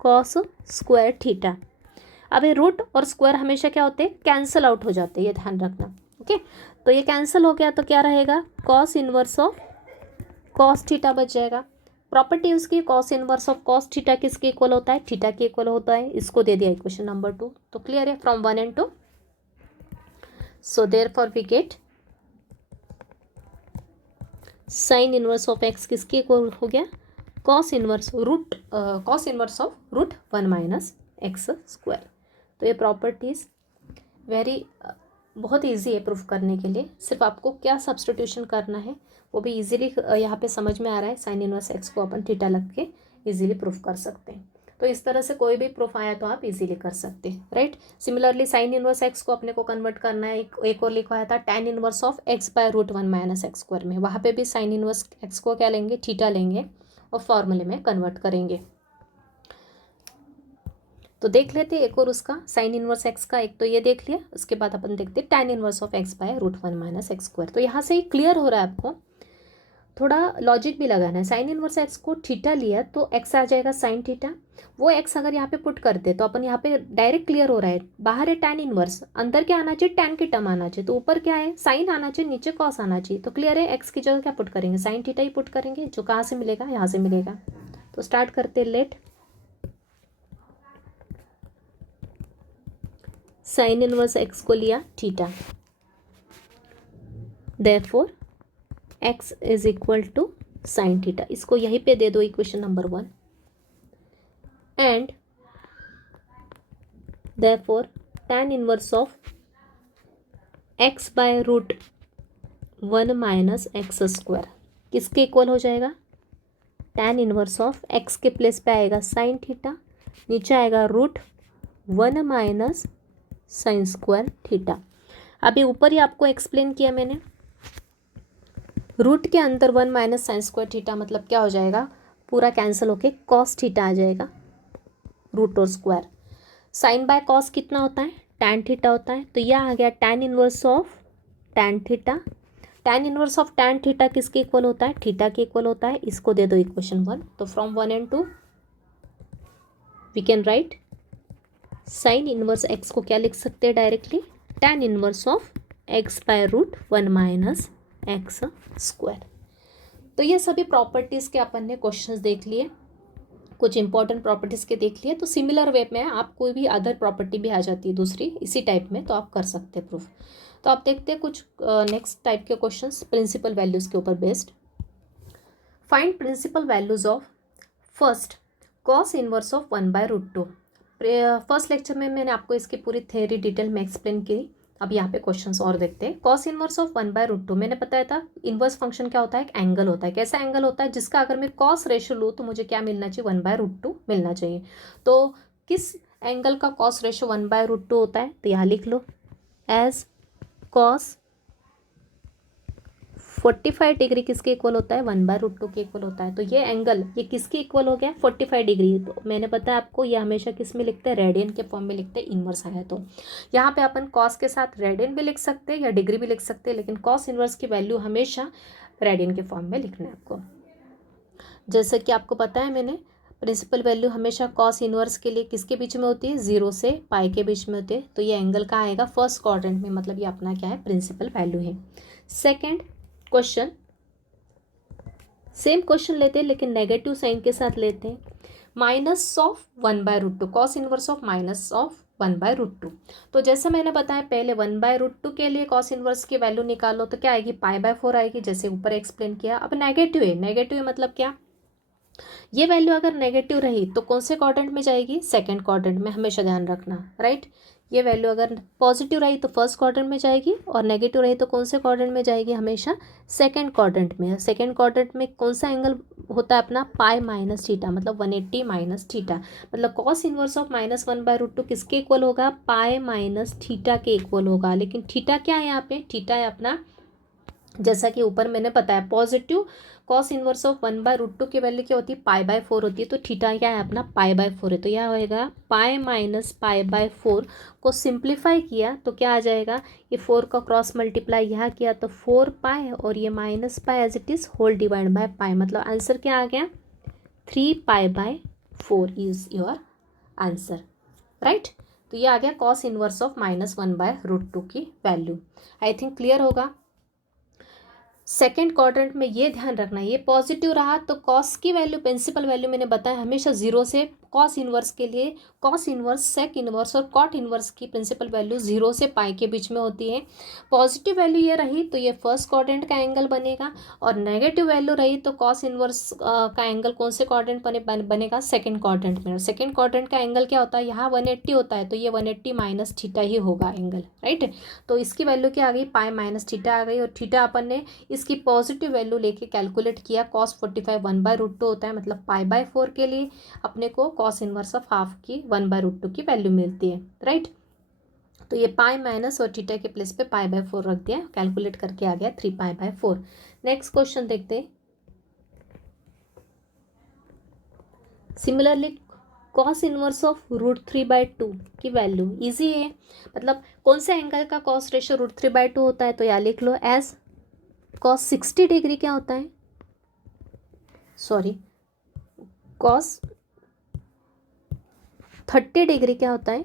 कॉस स्क्वायर थीटा. अब ये रूट और स्क्वायर हमेशा क्या होते हैं, कैंसल आउट हो जाते हैं, ये ध्यान रखना. ओके, तो ये कैंसिल हो गया तो क्या रहेगा, cos inverse of cos theta बच जाएगा. प्रॉपर्टी उसकी cos inverse of cos theta किसके इक्वल होता है, थीटा के इक्वल होता है. इसको दे दिया इक्वेशन नंबर 2. तो क्लियर है from 1 and 2. So therefore we get sine inverse of x किसके इक्वल हो गया, cos inverse of √1 minus x square. तो ये प्रॉपर्टीज वेरी बहुत इजी है प्रूफ करने के लिए. सिर्फ आपको क्या सब्स्टिट्यूशन करना है वो भी इजीली यहाँ पे समझ में आ रहा है. साइन इनवर्स एक्स को अपन थीटा लग के इजीली प्रूफ कर सकते हैं. तो इस तरह से कोई भी प्रूफ आया तो आप इजीली कर सकते हैं. Right. Similarly sign inverse x को अपने को कन्वर्ट करना है. एक और लिखा आया था tan inverse of x by √1 minus x square में. वहाँ पे भी साइन इनवर्स एक्स को क्या लेंगे, थीटा लेंगे और फॉर्मूले में कन्वर्ट करेंगे. तो देख लेते हैं एक और उसका साइन इनवर्स एक्स का. एक तो ये देख लिया, उसके बाद अपन देखते हैं tan inverse of x by √1 minus x square. तो यहाँ से ही क्लियर हो रहा है आपको. थोड़ा लॉजिक भी लगाना है. साइन इनवर्स एक्स को थीटा लिया तो एक्स आ जाएगा साइन थीटा. वो एक्स अगर यहाँ पे पुट कर दे तो अपन यहाँ पे डायरेक्ट क्लियर हो रहा है. बाहर है tan इनवर्स, अंदर क्या आना चाहिए, tan की टर्म आना चाहिए. तो ऊपर क्या है, साइन आना चाहिए, नीचे कॉस आना चाहिए. तो क्लियर है, एक्स की जगह क्या पुट करेंगे, साइन थीटा ही पुट करेंगे. जो कहाँ से मिलेगा, यहाँ से मिलेगा. तो स्टार्ट करते. लेट साइन इनवर्स एक्स को लिया theta, therefore x is equal to sine theta. इसको यहीं पे दे दो equation number 1. And therefore tan inverse of x by root 1 minus x square किसके इक्वल हो जाएगा? tan इनवर्स ऑफ x के प्लेस पे आएगा साइन थीटा, नीचे आएगा root 1 minus sine square theta. अभी ऊपर ही आपको एक्सप्लेन किया मैंने, रूट के अंदर 1 माइनस साइन स्क्वायर थीटा मतलब क्या हो जाएगा, पूरा कैंसिल होके कॉस थीटा आ जाएगा, रूट और स्क्वायर। साइन बाय कॉस कितना होता है? tan थीटा होता है। तो यह आ गया tan inverse of tan theta. tan inverse of tan theta किसके इक्वल होता है? थीटा के इक्वल होता है। इसको दे दो इक्वेशन 1। तो from 1 and 2 we can write sine inverse x को क्या लिख सकते हैं directly? tan inverse of x by root 1 minus x square. तो ये सभी प्रॉपर्टीज़ के अपन ने क्वेश्चंस देख लिए, कुछ इंपॉर्टेंट प्रॉपर्टीज़ के देख लिए। तो सिमिलर वे में आप कोई भी अदर प्रॉपर्टी भी आ जाती है दूसरी इसी टाइप में, तो आप कर सकते हैं प्रूफ। तो आप देखते हैं कुछ नेक्स्ट टाइप के क्वेश्चंस प्रिंसिपल वैल्यूज़ के ऊपर based. Find principal values of first cos inverse of 1 by root 2। First lecture में मैंने आपको इसकी पूरी थ्योरी डिटेल में एक्सप्लेन की। अब यहाँ पे क्वेश्चंस और देखते हैं। Cos inverse of 1 by root 2 मैंने बताया था, इनवर्स फंक्शन क्या होता है? एक एंगल होता है। कैसा एंगल होता है? जिसका अगर मैं कॉस रेशो लूँ तो मुझे क्या मिलना चाहिए? 1 बाय रूट 2 मिलना चाहिए। तो किस एंगल का कॉस रेशो 1 बाय रूट 2 होता है? तो यहाँ लिख लो एज कॉस 45 डिग्री किसके इक्वल होता है? 1 बाय रूट 2 के इक्वल होता है। तो ये एंगल ये किसके इक्वल हो गया? 45 डिग्री। तो मैंने बताया आपको ये हमेशा किस में लिखते हैं? रेडियन के फॉर्म में लिखते हैं, इनवर्स आया तो। यहाँ पे अपन कॉस के साथ रेडियन भी लिख सकते हैं या डिग्री भी लिख सकते हैं, लेकिन कॉस इनवर्स की वैल्यू हमेशा रेडियन के फॉर्म में लिखना है आपको। जैसे कि आपको पता है मैंने, प्रिंसिपल वैल्यू हमेशा कॉस इनवर्स के लिए किसके बीच में होती है? 0 से पाई के बीच में होती है। तो ये एंगल का आएगा फर्स्ट क्वाड्रेंट में, मतलब ये अपना क्या है? प्रिंसिपल वैल्यू है। सेकेंड क्वेश्चन, सेम क्वेश्चन लेते हैं लेकिन नेगेटिव साइन के साथ लेते हैं। Minus of 1 by root 2, cos inverse of minus of 1 by root 2। तो जैसे मैंने बताया पहले 1 बाय रूट 2 के लिए कॉस इनवर्स की वैल्यू निकालो तो क्या आएगी? पाई बाय 4 आएगी, जैसे ऊपर एक्सप्लेन किया। अब नेगेटिव है, नेगेटिव है मतलब क्या? ये वैल्यू अगर नेगेटिव रही तो कौन से क्वाड्रेंट में जाएगी? सेकंड क्वाड्रेंट में, हमेशा ध्यान रखना, राइट। ये वैल्यू अगर पॉजिटिव रही तो फर्स्ट क्वाड्रेंट में जाएगी, और नेगेटिव रही तो कौन से क्वाड्रेंट में जाएगी? हमेशा सेकंड क्वाड्रेंट में। सेकंड क्वाड्रेंट में कौन सा एंगल होता है अपना? पाई माइनस थीटा, मतलब 180 माइनस थीटा। मतलब cos inverse of minus 1 by root 2 किसके इक्वल होगा? पाई माइनस थीटा के इक्वल होगा। लेकिन थीटा क्या है यहाँ पे? थीटा है अपना, जैसा कि ऊपर मैंने बताया, positive cos inverse of 1 by root 2 की वैल्यू क्या होती है? पाई बाय 4 होती है। तो थीटा क्या है अपना? पाई बाय 4 है। तो यह होएगा पाई माइनस पाई बाय 4 को सिंप्लीफाई किया तो क्या आ जाएगा? ये 4 का क्रॉस मल्टीप्लाई यहाँ किया तो 4 पाई, और ये minus pi as it is whole divide by pi. मतलब आंसर क्या आ गया? 3 pi by 4 is your answer, right. तो ये आ गया cos inverse of minus 1 by root 2 की वैल्यू। आई थिंक क्लियर होगा। सेकेंड क्वाड्रेंट में ये ध्यान रखना, ये पॉजिटिव रहा तो कॉस की वैल्यू, प्रिंसिपल वैल्यू मैंने बताया हमेशा 0 से, कॉस इनवर्स के लिए कॉस इनवर्स, सेक इनवर्स और कॉट इनवर्स की प्रिंसिपल वैल्यू 0 से पाई के बीच में होती है। पॉजिटिव वैल्यू ये रही तो ये फर्स्ट क्वाड्रेंट का एंगल बनेगा, और नेगेटिव वैल्यू रही तो कॉस इनवर्स का एंगल कौन से क्वाड्रेंट बनेगा? सेकेंड क्वाड्रेंट में। सेकेंड क्वाड्रेंट का एंगल क्या होता है? यहाँ 180 होता है, तो ये 180 माइनस थीटा ही होगा एंगल, राइट। तो इसकी वैल्यू क्या आ गई? पाई माइनस थीटा आ गई, और थीटा अपन ने इसकी पॉजिटिव वैल्यू लेके कैलकुलेट किया। कॉस 45 1 बाय रूट 2 होता है, मतलब पाई बाय 4 के लिए अपने को कॉस इनवर्स ऑफ हाफ की 1 बाय रूट 2 की वैल्यू मिलती है, राइट। तो ये पाई माइनस और थीटा के प्लेस पे पाई बाय 4 रख दिया, कैलकुलेट करके आ गया 3 पाई बाय 4। नेक्स्ट क्वेश्चन देखते हैं। Similarly cos inverse of root 3 by 2 की वैल्यू इजी है, मतलब कौन से एंगल का कॉस रेशो रूट 3 बाय 2 होता है? तो यहाँ लिख लो एज कॉस 60 डिग्री क्या होता है? सॉरी, कॉस 30 डिग्री क्या होता है?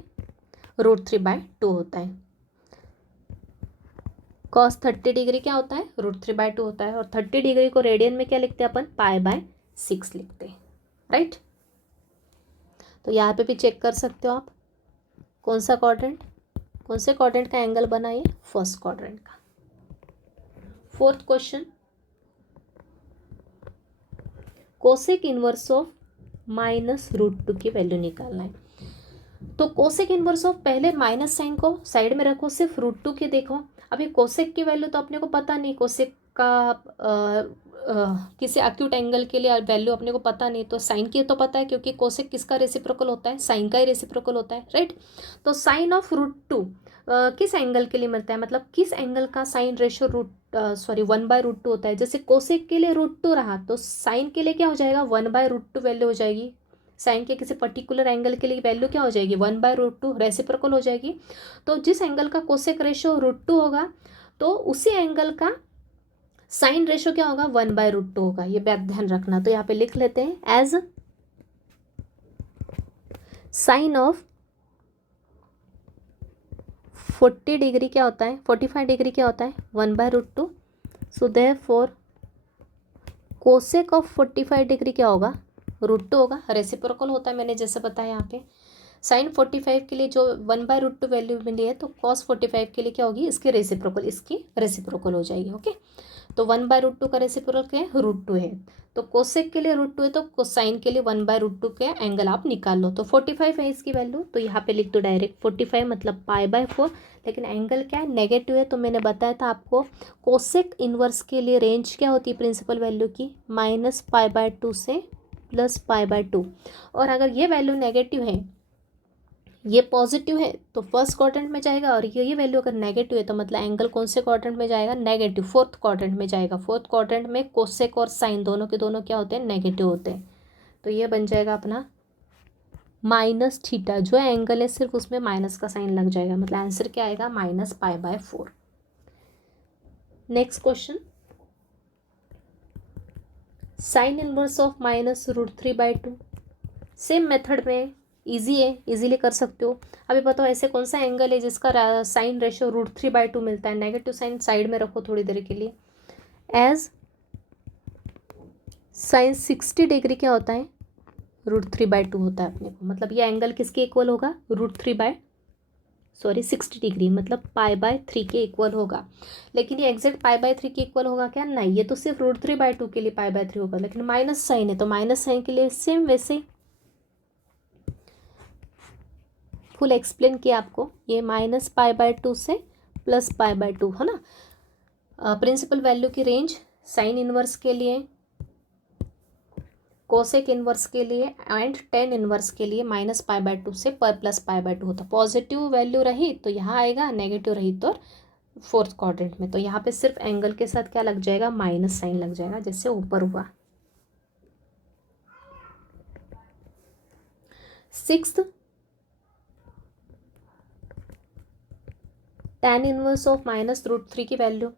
रूट 3 बाय 2 होता है। कॉस 30 डिग्री क्या होता है? रूट 3 बाय 2 होता है। और 30 डिग्री को रेडियन में क्या लिखते हैं अपन? पाई बाय 6 लिखते हैं, राइट। तो यहाँ पे भी चेक कर सकते हो आप कौन सा क्वाड्रेंट, कौन से क्वाड्रेंट का एंगल बना? ये फर्स्ट क्वाड्रेंट का। Fourth question, cosec inverse of minus root 2 की वैल्यू निकालना है। तो कोसेक इनवर्स ऑफ, पहले माइनस साइन को साइड में रखो, सिर्फ √2 के देखो। अभी कोसेक की वैल्यू तो अपने को पता नहीं, कोसेक का किसी एक्यूट एंगल के लिए वैल्यू अपने को पता नहीं, तो साइन की तो पता है क्योंकि कोसेक किसका रेसिप्रोकल होता है, साइन का ही रेसिप्रोकल होता है, राइट। तो साइन ऑफ √2 किस एंगल के लिए मिलता है, मतलब किस एंगल का साइन रेशियो 1/√2 होता है। जैसे कोसेक के लिए √2 रहा तो साइन के लिए क्या हो जाएगा, 1/√2 वैल्यू हो जाएगी। साइन के किसी पर्टिकुलर एंगल के लिए वैल्यू क्या हो जाएगी, 1/√2 रेसिप्रोकल हो जाएगी। तो जिस एंगल का कोसेक रेशियो √2 होगा तो उसी एंगल का साइन रेशियो क्या होगा, 1/√2 होगा। ये बात ध्यान रखना। तो यहाँ पे लिख लेते हैं एज साइन ऑफ 40 डिग्री क्या होता है, 45 डिग्री क्या होता है, 1/√2। So therefore cosec of 45 degree क्या होगा, √2 होगा, रेसिप्रोकल होता है मैंने जैसे बताया यहाँ पे। साइन 45 के लिए जो 1/√2 वैल्यू मिली है तो कॉस 45 के लिए क्या होगी, इसकी रेसिप्रोकल हो जाएगी। ओके, तो 1/√2 का रेसिप्रोकल क्या है, √2 है। तो कोसेक के लिए √2 है तो कोसाइन के लिए 1/√2 के एंगल आप निकाल लो। तो 45 है इसकी वैल्यू, तो यहाँ पे लिख दो डायरेक्ट 45 मतलब π/4। लेकिन एंगल क्या है, नेगेटिव है। तो मैंने बताया था आपको कोसेक इनवर्स के लिए रेंज क्या होती है प्रिंसिपल वैल्यू की, -π/2 से +π/2। और अगर ये वैल्यू नेगेटिव है, ये पॉजिटिव है तो फर्स्ट क्वाड्रेंट में जाएगा, और ये वैल्यू अगर नेगेटिव है तो मतलब एंगल कौन से क्वाड्रेंट में जाएगा, नेगेटिव, फोर्थ क्वाड्रेंट में जाएगा। फोर्थ क्वाड्रेंट में कोसेक और साइन दोनों के दोनों क्या होते हैं, नेगेटिव होते हैं। तो ये बन जाएगा अपना -θ, जो एंगल है सिर्फ उसमें माइनस का साइन लग जाएगा, मतलब आंसर क्या आएगा, -π/4। Next question, sine inverse of -√3/2। Same method में इजी है, इजीली कर सकते हो। अभी बताओ ऐसे कौन सा एंगल है जिसका साइन रेशियो √3/2 मिलता है। नेगेटिव साइन साइड में रखो थोड़ी देर के लिए। एज साइन 60 डिग्री क्या होता है, √3/2 होता है अपने को। मतलब ये एंगल किसके इक्वल होगा, 60 डिग्री मतलब π/3 के इक्वल होगा। लेकिन ये एग्जैक्ट π/3 के इक्वल होगा क्या, नहीं, ये तो सिर्फ √3/2 के लिए π/3 होगा। लेकिन माइनस साइन है तो माइनस साइन के लिए सेम वैसे फुल एक्सप्लेन किया आपको, ये -π/2 से +π/2 है ना। प्रिंसिपल वैल्यू की रेंज साइन इनवर्स के लिए, कोसेक इनवर्स के लिए एंड टेन इनवर्स के लिए -π/2 से +π/2 होता। पॉजिटिव वैल्यू रही तो यहाँ आएगा, नेगेटिव रही तो फोर्थ क्वाड्रेंट में। तो यहाँ पे सिर्फ एंगल के साथ क्या लग जाएगा, माइनस साइन लग जाएगा जैसे ऊपर हुआ। सिक्स्थ, tan इनवर्स ऑफ -√3 की वैल्यू।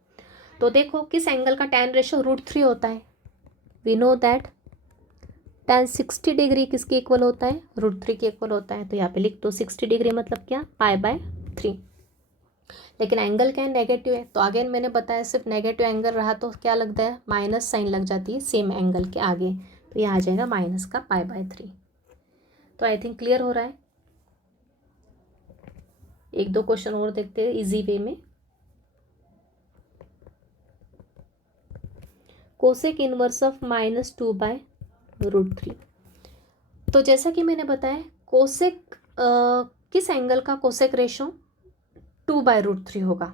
तो देखो किस एंगल का tan रेशियो √3 होता है, we know that tan 60 degree किसके इक्वल होता है, √3 के इक्वल होता है। तो यहाँ पे लिख दो 60 डिग्री मतलब क्या, π/3। लेकिन एंगल क्या है, नेगेटिव है। तो अगेन मैंने बताया सिर्फ नेगेटिव एंगल रहा तो क्या लगता है, माइनस साइन लग जाती है सेम एंगल के आगे। तो यहाँ आ जाएगा माइनस का π/3। तो आई थिंक क्लियर हो रहा है। एक दो क्वेश्चन और देखते हैं इजी वे में। Cosec inverse of -2/√3। तो जैसा कि मैंने बताया कोसेक किस एंगल का कोसेक रेशो 2/√3 होगा,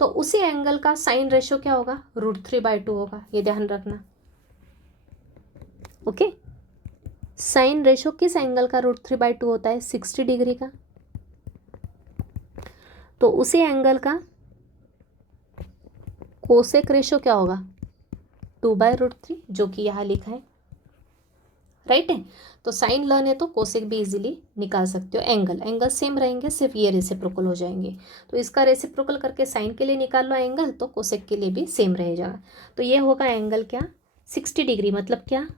तो उसी एंगल का साइन रेशो क्या होगा, √3/2 होगा। ये ध्यान रखना। ओके, साइन रेशो किस एंगल का √3/2 होता है, 60 डिग्री का। तो उसी एंगल का कोसेक रेशो क्या होगा, 2/√3, जो कि यहाँ लिखा है, राइट है। तो साइन लर्न है तो कोसेक भी इजीली निकाल सकते हो। एंगल सेम रहेंगे, सिर्फ ये रेसिप्रोकल हो जाएंगे। तो इसका रेसिप्रोकल करके साइन के लिए निकाल लो एंगल, तो कोसेक के लिए भी सेम रह जाएगा। तो ये होगा एंगल क्या, 60 डिग्री मतलब क्या,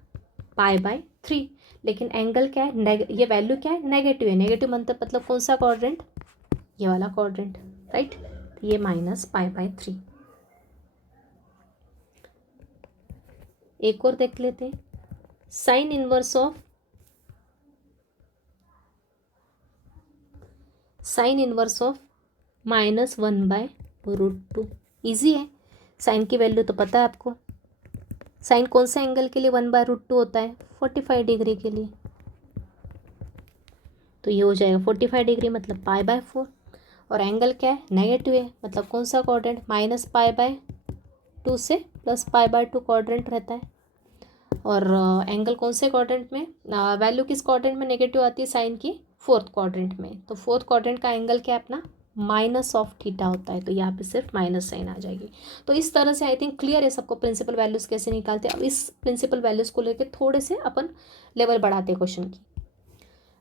π/3। लेकिन एंगल क्या है, ये वैल्यू क्या है, नेगेटिव है। नेगेटिव मतलब कौन सा क्वाड्रेंट, ये वाला क्वाड्रेंट, राइट। ये -π/3। एक और देख लेते हैं, साइन इनवर्स ऑफ -1/√2। इजी है, साइन की वैल्यू तो पता है आपको। साइन कौन सा एंगल के लिए 1/√2 होता है, 45 डिग्री के लिए। तो ये हो जाएगा 45 डिग्री मतलब π/4। और एंगल क्या है, नेगेटिव है, मतलब कौन सा क्वाड्रेंट, -π/2 से +π/2 क्वाड्रेंट रहता है। और एंगल कौन से क्वाड्रेंट में, वैल्यू किस क्वाड्रेंट में नेगेटिव आती है, साइन की फोर्थ क्वाड्रेंट में। तो फोर्थ क्वाड्रेंट का एंगल क्या है अपना, -θ होता है। तो यहाँ पे सिर्फ माइनस साइन आ जाएगी। तो इस तरह से आई थिंक क्लियर है सबको प्रिंसिपल वैल्यूज़ कैसे निकालते हैं। अब इस प्रिंसिपल वैल्यूज़ को लेकर थोड़े से अपन लेवल बढ़ाते हैं क्वेश्चन की।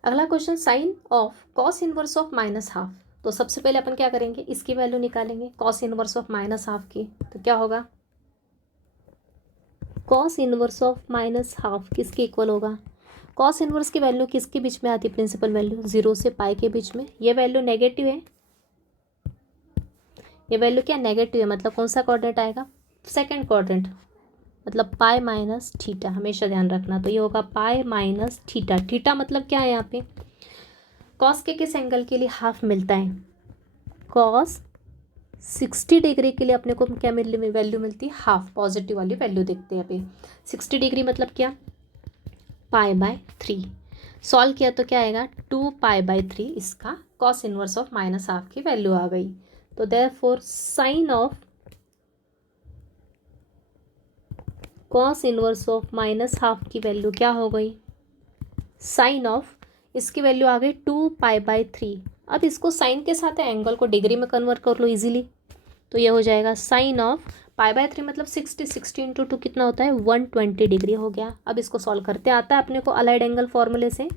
अगला question, sine of cos inverse of -½ तो सबसे पहले अपन क्या करेंगे, इसकी वैल्यू निकालेंगे, कॉस इनवर्स ऑफ -½ की। तो क्या होगा, कॉस इनवर्स ऑफ -½ किसके इक्वल होगा, कॉस इनवर्स की वैल्यू किसके बीच में आती है, प्रिंसिपल वैल्यू 0 से π के बीच में। ये वैल्यू नेगेटिव है, ये वैल्यू क्या नेगेटिव है, मतलब कौन सा क्वाड्रेंट आएगा, सेकंड क्वाड्रेंट, मतलब π-θ, हमेशा ध्यान रखना। तो ये होगा π-θ। थीटा मतलब क्या है यहाँ पे, कॉस के किस एंगल के लिए हाफ मिलता है, कॉस 60 डिग्री के लिए अपने को क्या वैल्यू मिलती है, हाफ, पॉजिटिव वाली वैल्यू देखते हैं अभी। 60 डिग्री मतलब क्या, π/3। सॉल्व किया तो क्या आएगा, 2π/3 इसका कॉस इनवर्स ऑफ -½ की वैल्यू आ गई। तो therefore sine of cos inverse of -½ की वैल्यू क्या हो गई, साइन ऑफ, इसकी वैल्यू आ गई 2π/3। अब इसको साइन के साथ एंगल को डिग्री में कन्वर्ट कर लो इजीली। तो ये हो जाएगा साइन ऑफ π/3 मतलब 60 इंटू 2 कितना होता है, 120 डिग्री हो गया। अब इसको सॉल्व करते आता है अपने को अलाइड एंगल फॉर्मूले से।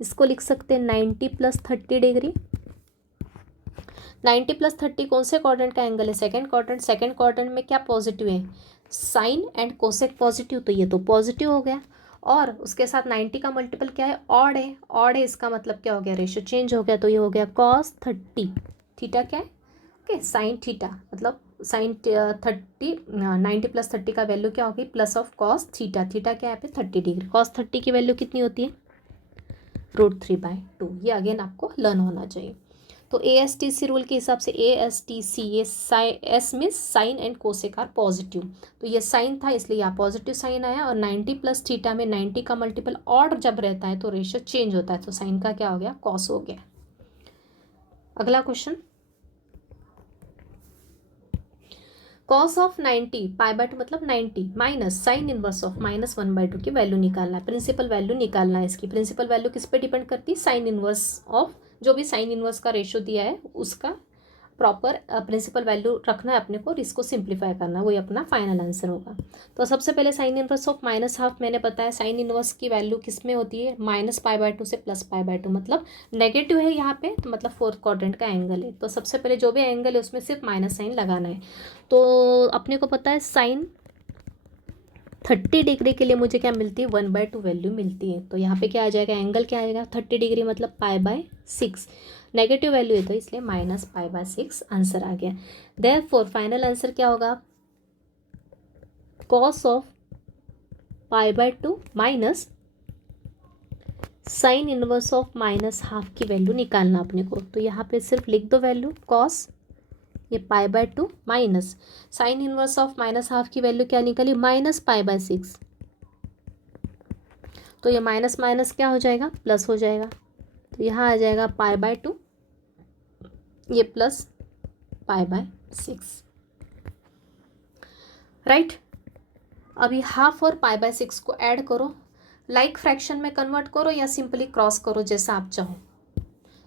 इसको लिख सकते हैं 90 + 30 डिग्री। 90 + 30 कौन से क्वाड्रेंट का एंगल है, सेकंड क्वाड्रेंट। सेकंड क्वाड्रेंट में क्या पॉजिटिव है, साइन एंड कोसेक पॉजिटिव, तो ये तो पॉजिटिव हो गया। और उसके साथ 90 का मल्टीपल क्या है, ऑड है, ऑड है, इसका मतलब क्या हो गया, रेशियो चेंज हो गया। तो ये हो गया cos 30, थीटा क्या है, ओके साइन थीटा, मतलब साइन 30, 90 + 30 का वैल्यू क्या होगी, plus of cos theta, theta क्या है यहाँ पे 30 डिग्री। cos 30 की वैल्यू कितनी होती है, √3/2। ये अगेन आपको लर्न होना चाहिए। तो ASTC रूल के हिसाब से ASTC, ये S means sine and cosec are positive. तो ये साइन था इसलिए यहाँ पॉजिटिव साइन आया। और 90 + थीटा में 90 का मल्टीपल ऑड जब रहता है तो रेशियो चेंज होता है, तो साइन का क्या हो गया, कॉस हो गया। अगला क्वेश्चन, कॉस ऑफ 90 π/2 मतलब 90 माइनस साइन इनवर्स ऑफ -1/2 की वैल्यू निकालना है, प्रिंसिपल वैल्यू निकालना है। इसकी प्रिंसिपल वैल्यू किस पे डिपेंड करती है, साइन इनवर्स ऑफ, जो भी साइन इनवर्स का रेशियो दिया है उसका प्रॉपर प्रिंसिपल वैल्यू रखना है अपने को, और इसको सिंप्लीफाई करना है, वही अपना फाइनल आंसर होगा। तो सबसे पहले साइन इनवर्स ऑफ -½ मैंने बताया, साइन इनवर्स की वैल्यू किस में होती है, -π/2 से +π/2, मतलब नेगेटिव है यहाँ पे, तो मतलब फोर्थ क्वाड्रेंट का एंगल है। तो सबसे पहले जो भी एंगल है उसमें सिर्फ माइनस साइन लगाना है। तो अपने को पता है साइन 30 डिग्री के लिए मुझे क्या मिलती है, 1/2 वैल्यू मिलती है। तो यहाँ पे क्या आ जाएगा, एंगल क्या आएगा, 30 डिग्री मतलब π/6, नेगेटिव वैल्यू है तो इसलिए -π/6 आंसर आ गया। देयरफॉर फाइनल आंसर क्या होगा, cos of π/2 minus sine inverse of -½ की वैल्यू निकालना अपने को। तो यहाँ पे सिर्फ लिख दो वैल्यू, कॉस ये π/2 माइनस साइन इनवर्स ऑफ -½ की वैल्यू क्या निकली, -π/6। तो ये माइनस माइनस क्या हो जाएगा, प्लस हो जाएगा। तो यहाँ आ जाएगा π/2, ये प्लस π/6, राइट। अभी हाफ और π/6 को ऐड करो, लाइक फ्रैक्शन में कन्वर्ट करो या सिंपली क्रॉस करो, जैसा आप चाहो।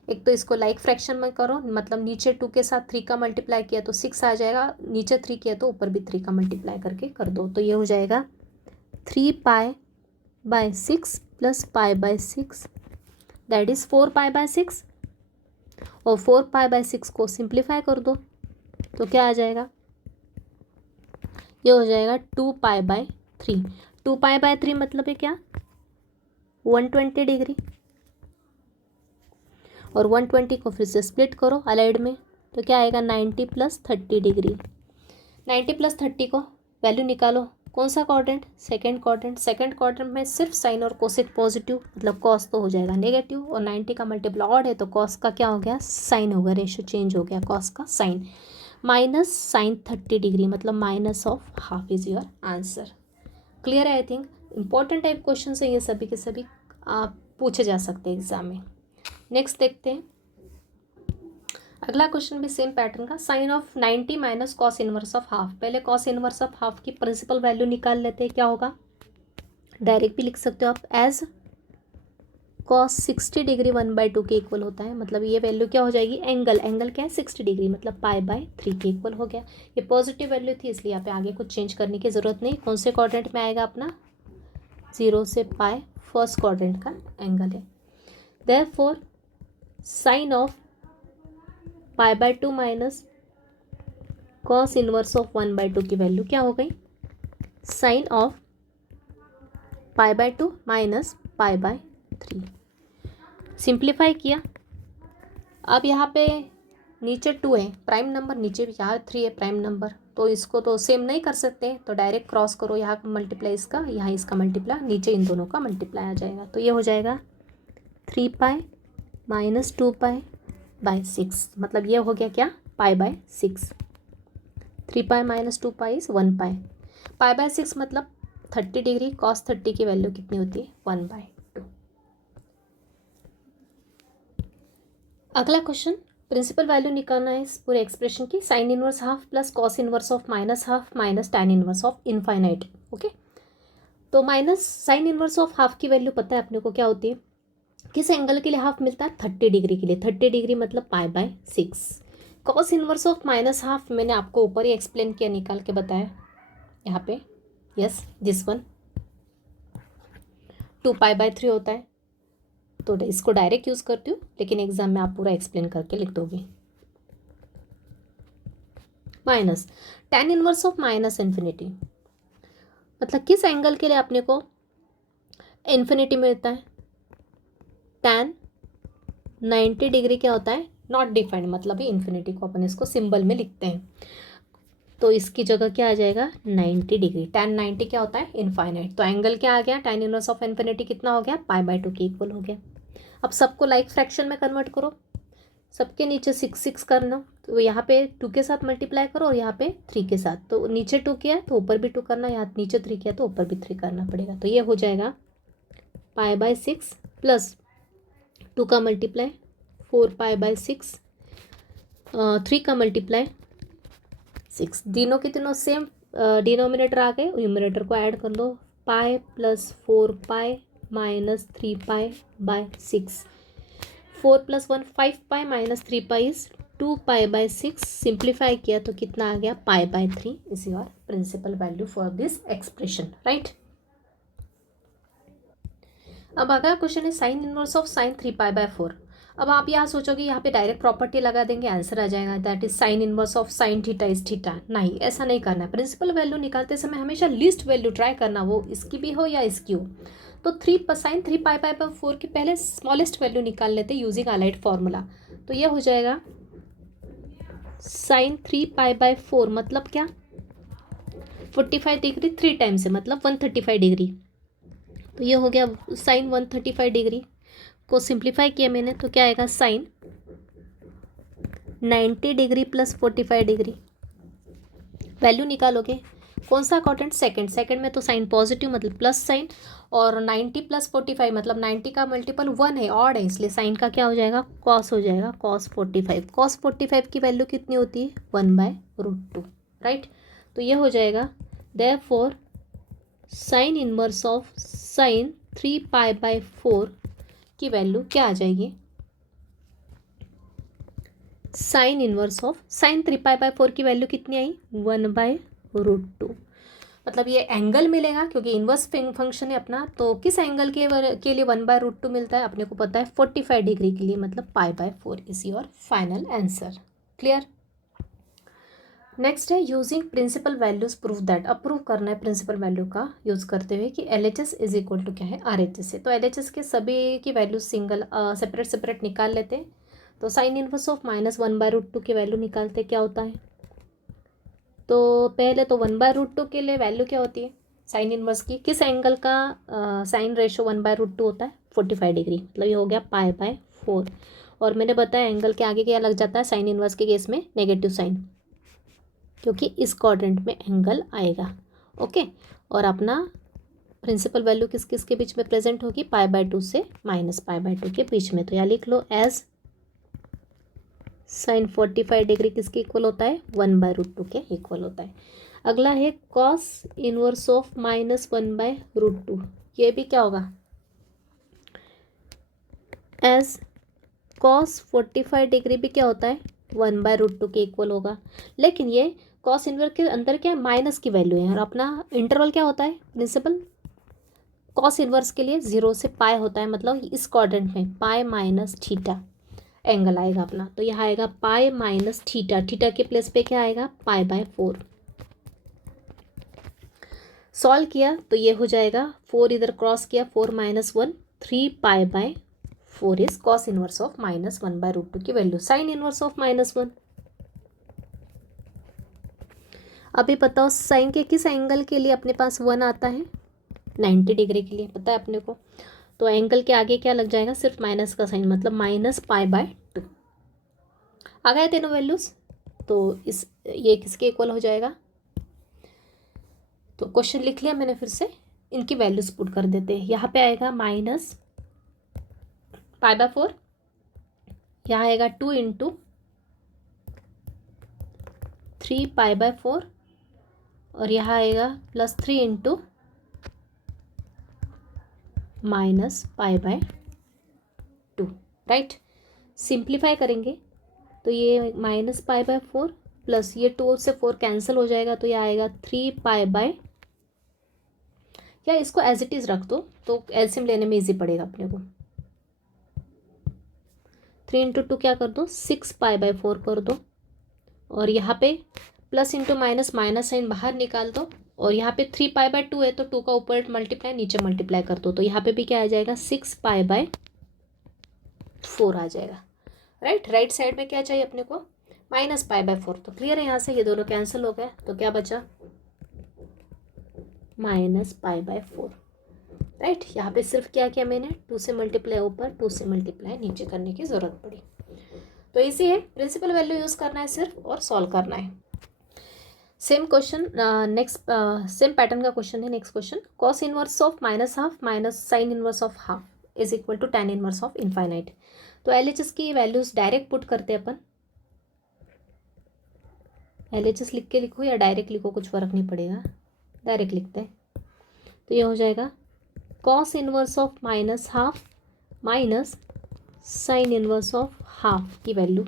एक तो इसको लाइक फ्रैक्शन में करो, मतलब नीचे 2 के साथ 3 का मल्टीप्लाई किया तो 6 आ जाएगा, नीचे 3 किया तो ऊपर भी 3 का मल्टीप्लाई करके कर दो। तो ये हो जाएगा 3π/6 + π/6 दैट इज़ 4π/6, और 4π/6 को सिंप्लीफाई कर दो तो क्या आ जाएगा, ये हो जाएगा 2π/3। 2π/3 मतलब है क्या, 120 डिग्री, और 120 को फिर से स्प्लिट करो अलाइड में तो क्या आएगा, 90 + 30 डिग्री। 90 + 30 को वैल्यू निकालो, कौन सा quadrant, second quadrant. Second quadrant में सिर्फ साइन और कोसेक पॉजिटिव, मतलब कॉस तो हो जाएगा नेगेटिव, और 90 का मल्टीपल ऑड है तो कॉस का क्या हो गया, साइन होगा, रेशियो चेंज हो गया कॉस का साइन, माइनस साइन 30 डिग्री मतलब -½ इज़ योर आंसर। क्लियर है, I think important type question है ये, सभी के सभी पूछे जा सकते हैं एग्जाम में। नेक्स्ट देखते हैं अगला क्वेश्चन भी सेम पैटर्न का, sine of 90 minus cos inverse of half. पहले कॉस इनवर्स ऑफ हाफ की प्रिंसिपल वैल्यू निकाल लेते हैं, क्या होगा, डायरेक्ट भी लिख सकते हो आप, एज कॉस 60 डिग्री 1/2 के इक्वल होता है। मतलब ये वैल्यू क्या हो जाएगी, एंगल, एंगल क्या है 60 डिग्री, मतलब π/3 के इक्वल हो गया। ये पॉजिटिव वैल्यू थी इसलिए यहाँ पे आगे कुछ चेंज करने की ज़रूरत नहीं। कौन से क्वाड्रेंट में आएगा अपना, 0 से π, फर्स्ट क्वाड्रेंट का एंगल है। Therefore sine of π/2 minus cos inverse of 1/2 की वैल्यू क्या हो गई, साइन ऑफ π/2 माइनस π/3। सिंप्लीफाई किया, अब यहाँ पे नीचे 2 है प्राइम नंबर, नीचे भी यहाँ 3 है प्राइम नंबर, तो इसको तो सेम नहीं कर सकते, तो डायरेक्ट क्रॉस करो, यहाँ का मल्टीप्लाई इसका, यहाँ इसका मल्टीप्लाई, नीचे इन दोनों का मल्टीप्लाई आ जाएगा। तो ये हो जाएगा 3π माइनस 2π/6, मतलब ये हो गया क्या, π/6। 3π माइनस 2π इज 1π, π/6 मतलब 30 डिग्री, कॉस 30 की वैल्यू कितनी होती है, 1/2। अगला क्वेश्चन, प्रिंसिपल वैल्यू निकालना है इस पूरे एक्सप्रेशन की, sine inverse half plus cos inverse of minus half minus tan inverse of infinite. Okay, तो minus sine inverse of half की वैल्यू पता है अपने को क्या होती है, किस एंगल के लिए हाफ मिलता है, 30 डिग्री के लिए, 30 डिग्री मतलब π/6। Cos inverse of minus half मैंने आपको ऊपर ही एक्सप्लेन किया, निकाल के बताया यहाँ पे, यस दिस वन 2π/3 होता है, तो इसको डायरेक्ट यूज़ करती हूँ, लेकिन एग्जाम में आप पूरा एक्सप्लेन करके लिख दोगे। Minus tan inverse of minus infinity, मतलब किस एंगल के लिए अपने को इन्फिनिटी मिलता है, टैन 90 डिग्री क्या होता है, नॉट डिफाइंड, मतलब ये इन्फिनिटी को अपन इसको सिंबल में लिखते हैं, तो इसकी जगह क्या आ जाएगा 90 डिग्री, टैन 90 क्या होता है, इनफाइनाइट, तो एंगल क्या आ गया, टैन इनवर्स ऑफ इन्फिनिटी कितना हो गया, π/2 के इक्वल हो गया। अब सबको लाइक फ्रैक्शन में कन्वर्ट करो, सबके नीचे 6 करना, तो यहाँ पे 2 के साथ मल्टीप्लाई करो और यहाँ पे 3 के साथ, तो नीचे 2 किया है तो ऊपर भी 2 करना, यहाँ नीचे 3 किया तो ऊपर भी 3 करना पड़ेगा, तो ये हो जाएगा π/6 प्लस 2 का मल्टीप्लाई 4π/6, 3 का मल्टीप्लाई 6, तीनों के तीनों सेम डिनोमिनेटर आ गए, न्यूमरेटर को ऐड कर लो, π plus 4π minus 3π/6, 4 + 1 5π minus 3π is 2π/6, simplify किया तो कितना आ गया π/3 is your principal value for this expression, right. अब अगला क्वेश्चन है साइन इनवर्स ऑफ साइन 3π/4। अब आप यहाँ सोचोगे यहाँ पे डायरेक्ट प्रॉपर्टी लगा देंगे आंसर आ जाएगा, that is sine inverse of sine theta is theta. नहीं, ऐसा नहीं करना है, प्रिंसिपल वैल्यू निकालते समय हमेशा लीस्ट वैल्यू ट्राई करना, वो इसकी भी हो या इसकी हो। तो साइन 3π/4 की पहले स्मॉलेस्ट वैल्यू निकाल लेते हैं यूजिंग अलाइड फॉर्मूला, तो यह हो जाएगा साइन 3π/4 मतलब क्या, 45 डिग्री 3 टाइम्स है मतलब 135 डिग्री, तो ये हो गया साइन 135 डिग्री को सिंप्लीफाई किया मैंने, तो क्या आएगा sine 90 degree plus 45 degree. Value निकालोगे, कौन सा क्वाड्रेंट, सेकंड में तो साइन पॉजिटिव मतलब प्लस साइन, और 90 प्लस 45 मतलब 90 का मल्टीपल 1 है, ऑड है, इसलिए साइन का क्या हो जाएगा, कॉस हो जाएगा, cos 45। cos 45 की वैल्यू कितनी होती है 1/√2, राइट। तो ये हो जाएगा therefore sine inverse of sine 3π/4 की वैल्यू क्या आ जाएगी, साइन इनवर्स ऑफ साइन 3π/4 की वैल्यू कितनी आई 1/√2, मतलब ये एंगल मिलेगा क्योंकि इनवर्स फंक्शन है अपना, तो किस एंगल के लिए 1/√2 मिलता है अपने को पता है 45 डिग्री के लिए, मतलब π/4 is your final answer, clear. Next है using principal values prove that, अब प्रूव करना है प्रिंसिपल वैल्यू का यूज करते हुए कि LHS इज इक्वल टू क्या है RHS है, तो LHS के सभी की वैल्यू सिंगल सेपरेट निकाल लेते हैं, तो साइन इनवर्स ऑफ माइनस 1/√2 की वैल्यू निकालते क्या होता है, तो पहले तो 1/√2 के लिए वैल्यू क्या होती है साइन इनवर्स की, किस एंगल का साइन रेशो 1/√2 होता है 45 डिग्री, मतलब ये हो गया π/4, और मैंने बताया एंगल के आगे क्या लग जाता है साइन इनवर्स के केस में नेगेटिव साइन, क्योंकि इस क्वाड्रेंट में एंगल आएगा, ओके। और अपना प्रिंसिपल वैल्यू किस किस के बीच में प्रेजेंट होगी, π/2 से -π/2 के बीच में। तो यहाँ लिख लो एज sin 45 डिग्री किसके इक्वल होता है, 1/√2 के इक्वल होता है। अगला है cos इनवर्स ऑफ -1/√2, ये भी क्या होगा, एज cos 45 डिग्री भी क्या होता है, 1/√2 के इक्वल होगा। लेकिन ये cos इनवर्स के अंदर क्या है, माइनस की वैल्यू है, और अपना इंटरवल क्या होता है प्रिंसिपल, cos इनवर्स के लिए 0 से पाई होता है, मतलब इस क्वाड्रेंट में पाई माइनस थीटा एंगल आएगा अपना। तो यह आएगा पाई माइनस थीटा, थीटा के प्लेस पे क्या आएगा, π/4। सॉल्व किया तो ये हो जाएगा, 4 इधर क्रॉस किया, 4 - 1 3π/4 इज cos इनवर्स ऑफ -1/√2 की वैल्यू। साइन इनवर्स ऑफ -1, अभी बताओ साइन के किस एंगल के लिए अपने पास 1 आता है, 90 डिग्री के लिए पता है अपने को। तो एंगल के आगे क्या लग जाएगा, सिर्फ माइनस का साइन, मतलब -π/2 आ गए तीनों वैल्यूज। तो इस ये किसके इक्वल हो जाएगा, तो क्वेश्चन लिख लिया मैंने, फिर से इनकी वैल्यूज पुट कर देते हैं। यहाँ पे आएगा -π/4, यहाँ आएगा 2 × 3π/4, और यहाँ आएगा +3 × -π/2, राइट। सिंप्लीफाई करेंगे तो ये -π/4 प्लस ये 2 से 4 कैंसिल हो जाएगा, तो ये आएगा 3π/, या इसको एज इट इज़ रख दो तो एलसीएम लेने में इजी पड़ेगा अपने को। 3 × 2 क्या कर दो, 6π/4 कर दो, और यहाँ पे plus into minus, minus sine बाहर निकाल दो, और यहाँ पे 3π/2 है तो 2 का ऊपर मल्टीप्लाई नीचे मल्टीप्लाई कर दो, तो यहाँ पे भी क्या आ जाएगा, 6π/4 आ जाएगा, राइट। राइट साइड में क्या चाहिए अपने को, -π/4। तो क्लियर है, यहाँ से ये दोनों कैंसिल हो गए, तो क्या बचा, -π/4, राइट। यहाँ पे सिर्फ क्या किया मैंने, 2 से मल्टीप्लाई ऊपर, 2 से मल्टीप्लाई नीचे करने की ज़रूरत पड़ी। तो इसी है, प्रिंसिपल वैल्यू यूज़ करना है सिर्फ और सॉल्व करना है। Same question, next same pattern का क्वेश्चन है next question. cos inverse of -½ minus sine inverse of ½ is equal to tan inverse of infinite. तो LHS की वैल्यूज डायरेक्ट पुट करते हैं अपन, LHS लिख के लिखो या डायरेक्ट लिखो, कुछ फर्क नहीं पड़ेगा, डायरेक्ट लिखते हैं। तो ये हो जाएगा cos inverse of -½ minus sine inverse of ½ की वैल्यू,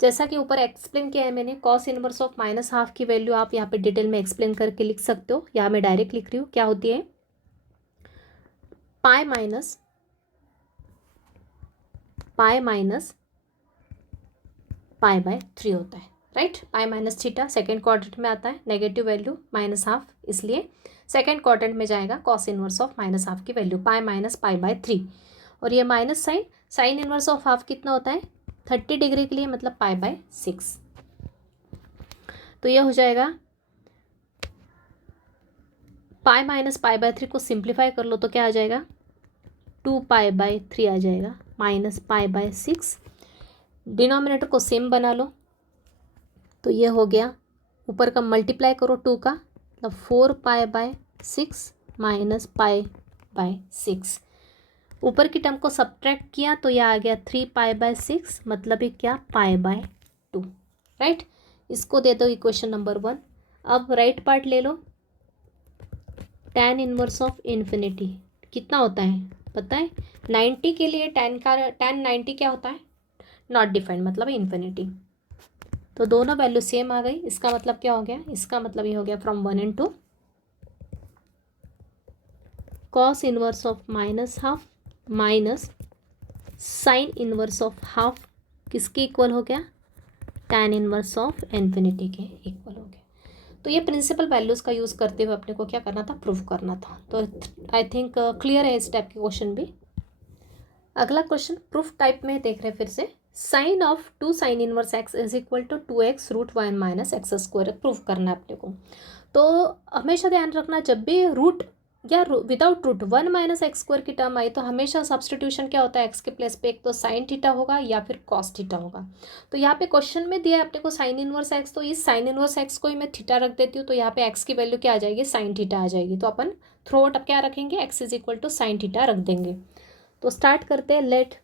जैसा कि ऊपर एक्सप्लेन किया है मैंने, cos इनवर्स ऑफ -½ की वैल्यू आप यहाँ पे डिटेल में एक्सप्लेन करके लिख सकते हो, यहाँ मैं डायरेक्ट लिख रही हूँ। क्या होती है, पाई माइनस π/3 होता है, राइट। पाई माइनस थीटा सेकेंड क्वाड्रेंट में आता है, नेगेटिव वैल्यू -½ इसलिए सेकेंड क्वाड्रेंट में जाएगा cos इनवर्स ऑफ -½ की वैल्यू पाई माइनस π/3, और ये minus sine, sine inverse of ½ कितना होता है, 30 डिग्री के लिए, मतलब π/6। तो यह हो जाएगा, पाई माइनस π/3 को सिंप्लीफाई कर लो तो क्या आ जाएगा, 2π/3 आ जाएगा, माइनस π/6। डिनोमिनेटर को सेम बना लो, तो ये हो गया, ऊपर का मल्टीप्लाई करो 2 का, मतलब 4π/6 माइनस π/6। ऊपर की टर्म को सब्ट्रैक्ट किया तो यह आ गया 3π/6, मतलब ये क्या, π/2, राइट। इसको दे दो इक्वेशन नंबर 1। अब राइट पार्ट ले लो, tan इनवर्स ऑफ इन्फिनिटी कितना होता है पता है, 90 के लिए tan 90 क्या होता है, नॉट डिफाइंड, मतलब इन्फिनिटी। तो दोनों वैल्यू सेम आ गई, इसका मतलब क्या हो गया, इसका मतलब ये हो गया from 1 × cos inverse of -½ minus sine inverse of ½ किसके इक्वल हो गया, tan इनवर्स ऑफ इन्फिनिटी के इक्वल हो गया। तो ये प्रिंसिपल वैल्यूज़ का यूज़ करते हुए अपने को क्या करना था, प्रूफ करना था। तो आई थिंक क्लियर है इस टाइप के क्वेश्चन भी। अगला क्वेश्चन प्रूफ टाइप में देख रहे हैं फिर से, sine of 2 sine inverse x is equal to 2x √1 minus x² proof करना है अपने को। तो हमेशा ध्यान रखना, जब भी रूट या विदाउट रूट 1 - x² की टर्म आई तो हमेशा सब्सटीट्यूशन क्या होता है, एक्स के प्लेस पे एक तो साइन थीटा होगा या फिर कॉस थीटा होगा। तो यहाँ पे क्वेश्चन में दिया है अपने को साइन इनवर्स एक्स, तो इस साइन इनवर्स एक्स को ही मैं थीटा रख देती हूँ, तो यहाँ पे एक्स की वैल्यू क्या आ जाएगी, साइन थीटा आ जाएगी। तो अपन थ्रू आउट अब क्या रखेंगे, x is equal to sine theta रख देंगे। तो स्टार्ट करते हैं। लेट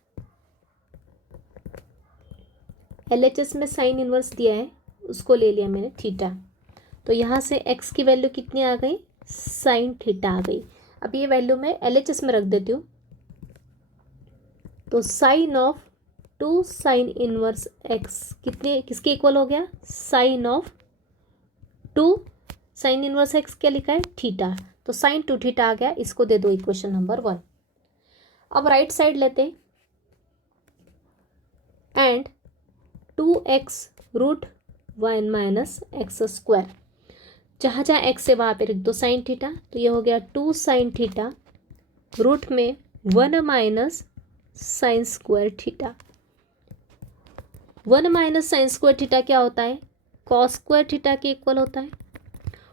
LHS में साइन इनवर्स दिया है, उसको ले लिया मैंने थीटा। तो यहाँ से एक्स की वैल्यू कितनी आ गई, साइन थीटा आ गई। अब ये वैल्यू मैं LHS में रख देती हूँ। तो sine of 2 sine inverse x कितने किसके इक्वल हो गया, sine of 2 sine inverse x क्या लिखा है, थीटा। तो साइन 2 थीटा आ गया, इसको दे दो इक्वेशन नंबर 1। अब राइट साइड लेते हैं एंड 2x√1 - x²। जहाँ जहाँ x है वहाँ पे रख दो साइन थीटा। तो ये हो गया 2 साइन थीटा रूट में 1 - sign square theta. 1 - sign square theta क्या होता है, कॉस स्क्वायर थीटा के इक्वल होता है।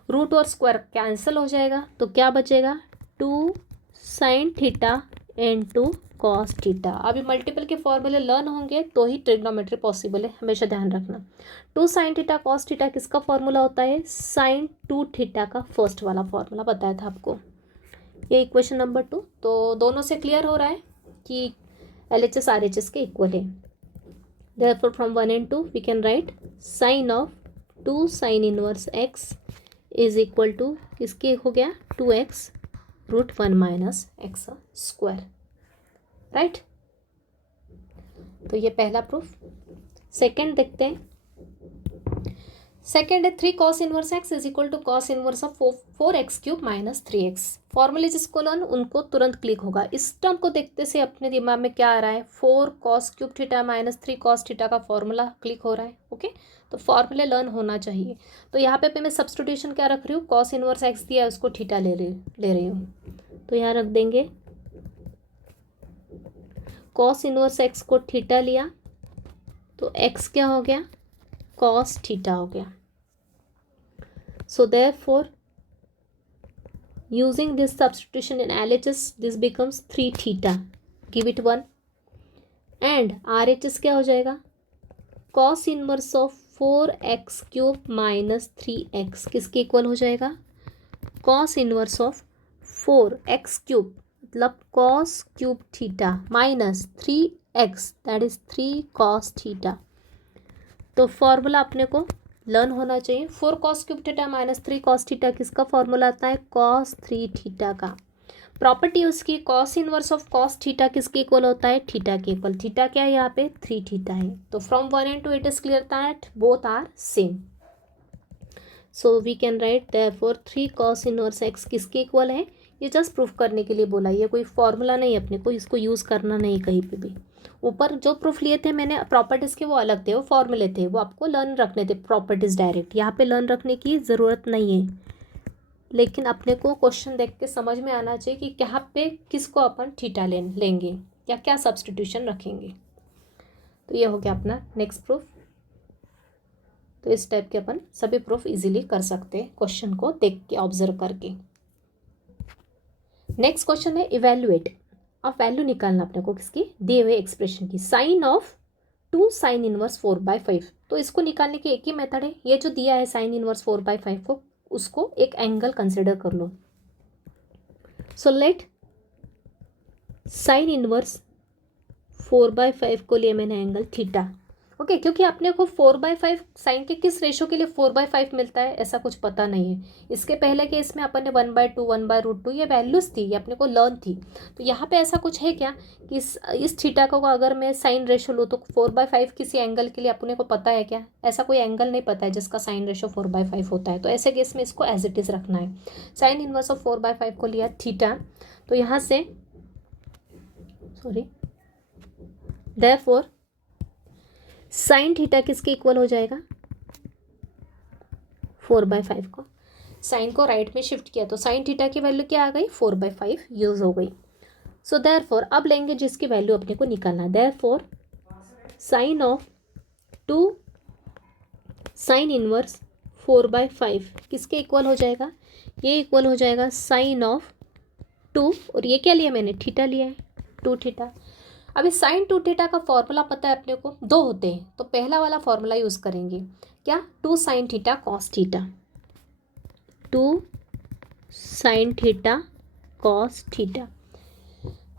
रूट और स्क्वायर कैंसिल हो जाएगा तो क्या बचेगा, 2 sine theta and 2 cos theta. अभी मल्टीपल के फॉर्मूले लर्न होंगे तो ही ट्रिग्नोमेट्री पॉसिबल है, हमेशा ध्यान रखना। 2 साइन थीटा कॉस थीटा किसका फॉर्मूला होता है, साइन 2 थीटा का फर्स्ट वाला फॉर्मूला बताया था आपको। ये इक्वेशन नंबर 2। तो दोनों से क्लियर हो रहा है कि LHS RHS के इक्वल है। Therefore from 1 and 2 we can write sin of 2 sin inverse x is equal to इसके हो गया 2x√1 - x²। राइट, तो ये पहला प्रूफ। सेकंड देखते हैं। सेकंड है 3 cos inverse x is equal to cos inverse of 4x³ - 3x। फॉर्मूले जिसको लर्न उनको तुरंत क्लिक होगा। इस टर्म को देखते से अपने दिमाग में क्या आ रहा है, 4 cos³ थीटा - 3 cos थीटा का फॉर्मूला क्लिक हो रहा है। ओके, तो फॉर्मूले लर्न होना चाहिए। तो यहाँ पे मैं सब्सटीट्यूशन क्या रख रही हूँ, cos इनवर्स x दिया है उसको थीटा ले रही हूँ। तो यहाँ रख देंगे cos इनवर्स x को थीटा लिया तो x क्या हो गया, cos थीटा हो गया। So therefore using this substitution in LHS this becomes 3 theta, give it 1 and RHS क्या हो जाएगा, cos inverse of 4x³ - 3x किसके इक्वल हो जाएगा, cos इनवर्स ऑफ 4x³ मतलब cos³ theta minus 3x that is 3 cos theta. तो फॉर्मूला अपने को लर्न होना चाहिए। 4 cos³ थीटा - 3 cos थीटा किसका फॉर्मूला आता है, cos 3 थीटा का। प्रॉपर्टी उसकी cos inverse of cos theta किसके इक्वल होता है, थीटा के इक्वल। थीटा क्या है यहाँ पे, 3 थीटा है। तो from 1 and 2 it is clear that both are same. So we can write therefore 3 cos inverse x किसके इक्वल है। ये जस्ट प्रूफ करने के लिए बोला, ये कोई फॉर्मूला नहीं अपने को इसको यूज़ करना नहीं कहीं पे भी। ऊपर जो प्रूफ लिए थे मैंने प्रॉपर्टीज़ के वो अलग थे, वो फॉर्मूले थे, वो आपको लर्न रखने थे प्रॉपर्टीज़ डायरेक्ट। यहाँ पे लर्न रखने की ज़रूरत नहीं है, लेकिन अपने को क्वेश्चन देख के समझ में आना चाहिए कि यहाँ पे किसको अपन थीटा लेंगे या क्या सब्सटीट्यूशन रखेंगे। तो ये हो गया अपना नेक्स्ट प्रूफ। तो इस टाइप के अपन सभी प्रूफ इजीली कर सकते हैं क्वेश्चन को देख के, ऑब्जर्व करके। नेक्स्ट क्वेश्चन है इवेल्युएट। अब वैल्यू निकालना अपने को किसकी, दिए हुए एक्सप्रेशन की, साइन ऑफ 2 साइन इनवर्स 4/5। तो इसको निकालने की एक ही मेथड है, ये जो दिया है साइन इनवर्स 4/5 को, उसको एक एंगल कंसिडर कर लो। सो लेट साइन इनवर्स 4/5 को लिए मैंने एंगल थीटा। ओके, क्योंकि अपने को 4/5 साइन के किस रेशो के लिए 4/5 मिलता है ऐसा कुछ पता नहीं है। इसके पहले के इसमें अपन ने 1/2 1/√2 ये वैल्यूज़ थी, ये अपने को लर्न थी। तो यहाँ पे ऐसा कुछ है क्या कि इस थीटा को अगर मैं साइन रेशो लूँ तो 4/5 किसी एंगल के लिए अपने को पता है क्या, ऐसा कोई एंगल नहीं पता है जिसका साइन रेशो 4/5 होता है। तो ऐसे केस में इसको एज इट इज़ रखना है। साइन इनवर्स ऑफ 4/5 को लिया थीटा, तो यहाँ से देयरफॉर साइन थीटा किसके इक्वल हो जाएगा, 4/5 को। साइन को राइट में शिफ्ट किया तो साइन थीटा की वैल्यू क्या आ गई, 4/5 यूज हो गई। सो देयरफॉर अब लेंगे जिसकी वैल्यू अपने को निकालना। Therefore sine of 2 sine inverse 4/5 किसके इक्वल हो जाएगा, ये इक्वल हो जाएगा साइन ऑफ टू, और ये क्या लिया मैंने, थीटा लिया है, टू थीटा। अभी साइन टू थीटा का फॉर्मूला पता है अपने को, दो होते हैं, तो पहला वाला फॉर्मूला यूज़ करेंगे, क्या, two sine theta cos theta, two sine theta cos theta.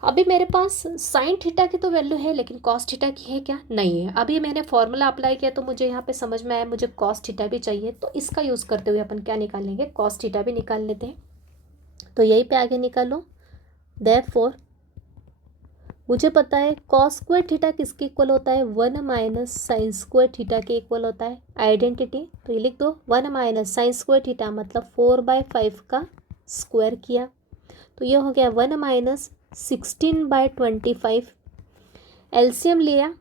अभी मेरे पास साइन थीटा की तो वैल्यू है, लेकिन कॉस थीटा की है क्या, नहीं है। अभी मैंने फॉर्मूला अप्लाई किया तो मुझे यहाँ पे समझ में आया मुझे कॉस थीटा भी चाहिए, तो इसका यूज़ करते हुए अपन क्या निकाल लेंगे, कॉस थीटा भी निकाल लेते हैं। तो यहीं पे आगे निकालो, देयरफॉर मुझे पता है कॉस स्क्वायर थीटा किसके इक्वल होता है, 1 माइनस साइन स्क्वायर थीटा के इक्वल होता है, आइडेंटिटी। तो ये लिख दो, 1 माइनस साइन स्क्वायर थीटा मतलब 4/5 का स्क्वायर किया, तो ये हो गया 1 माइनस 16/25। एलसीएम लिया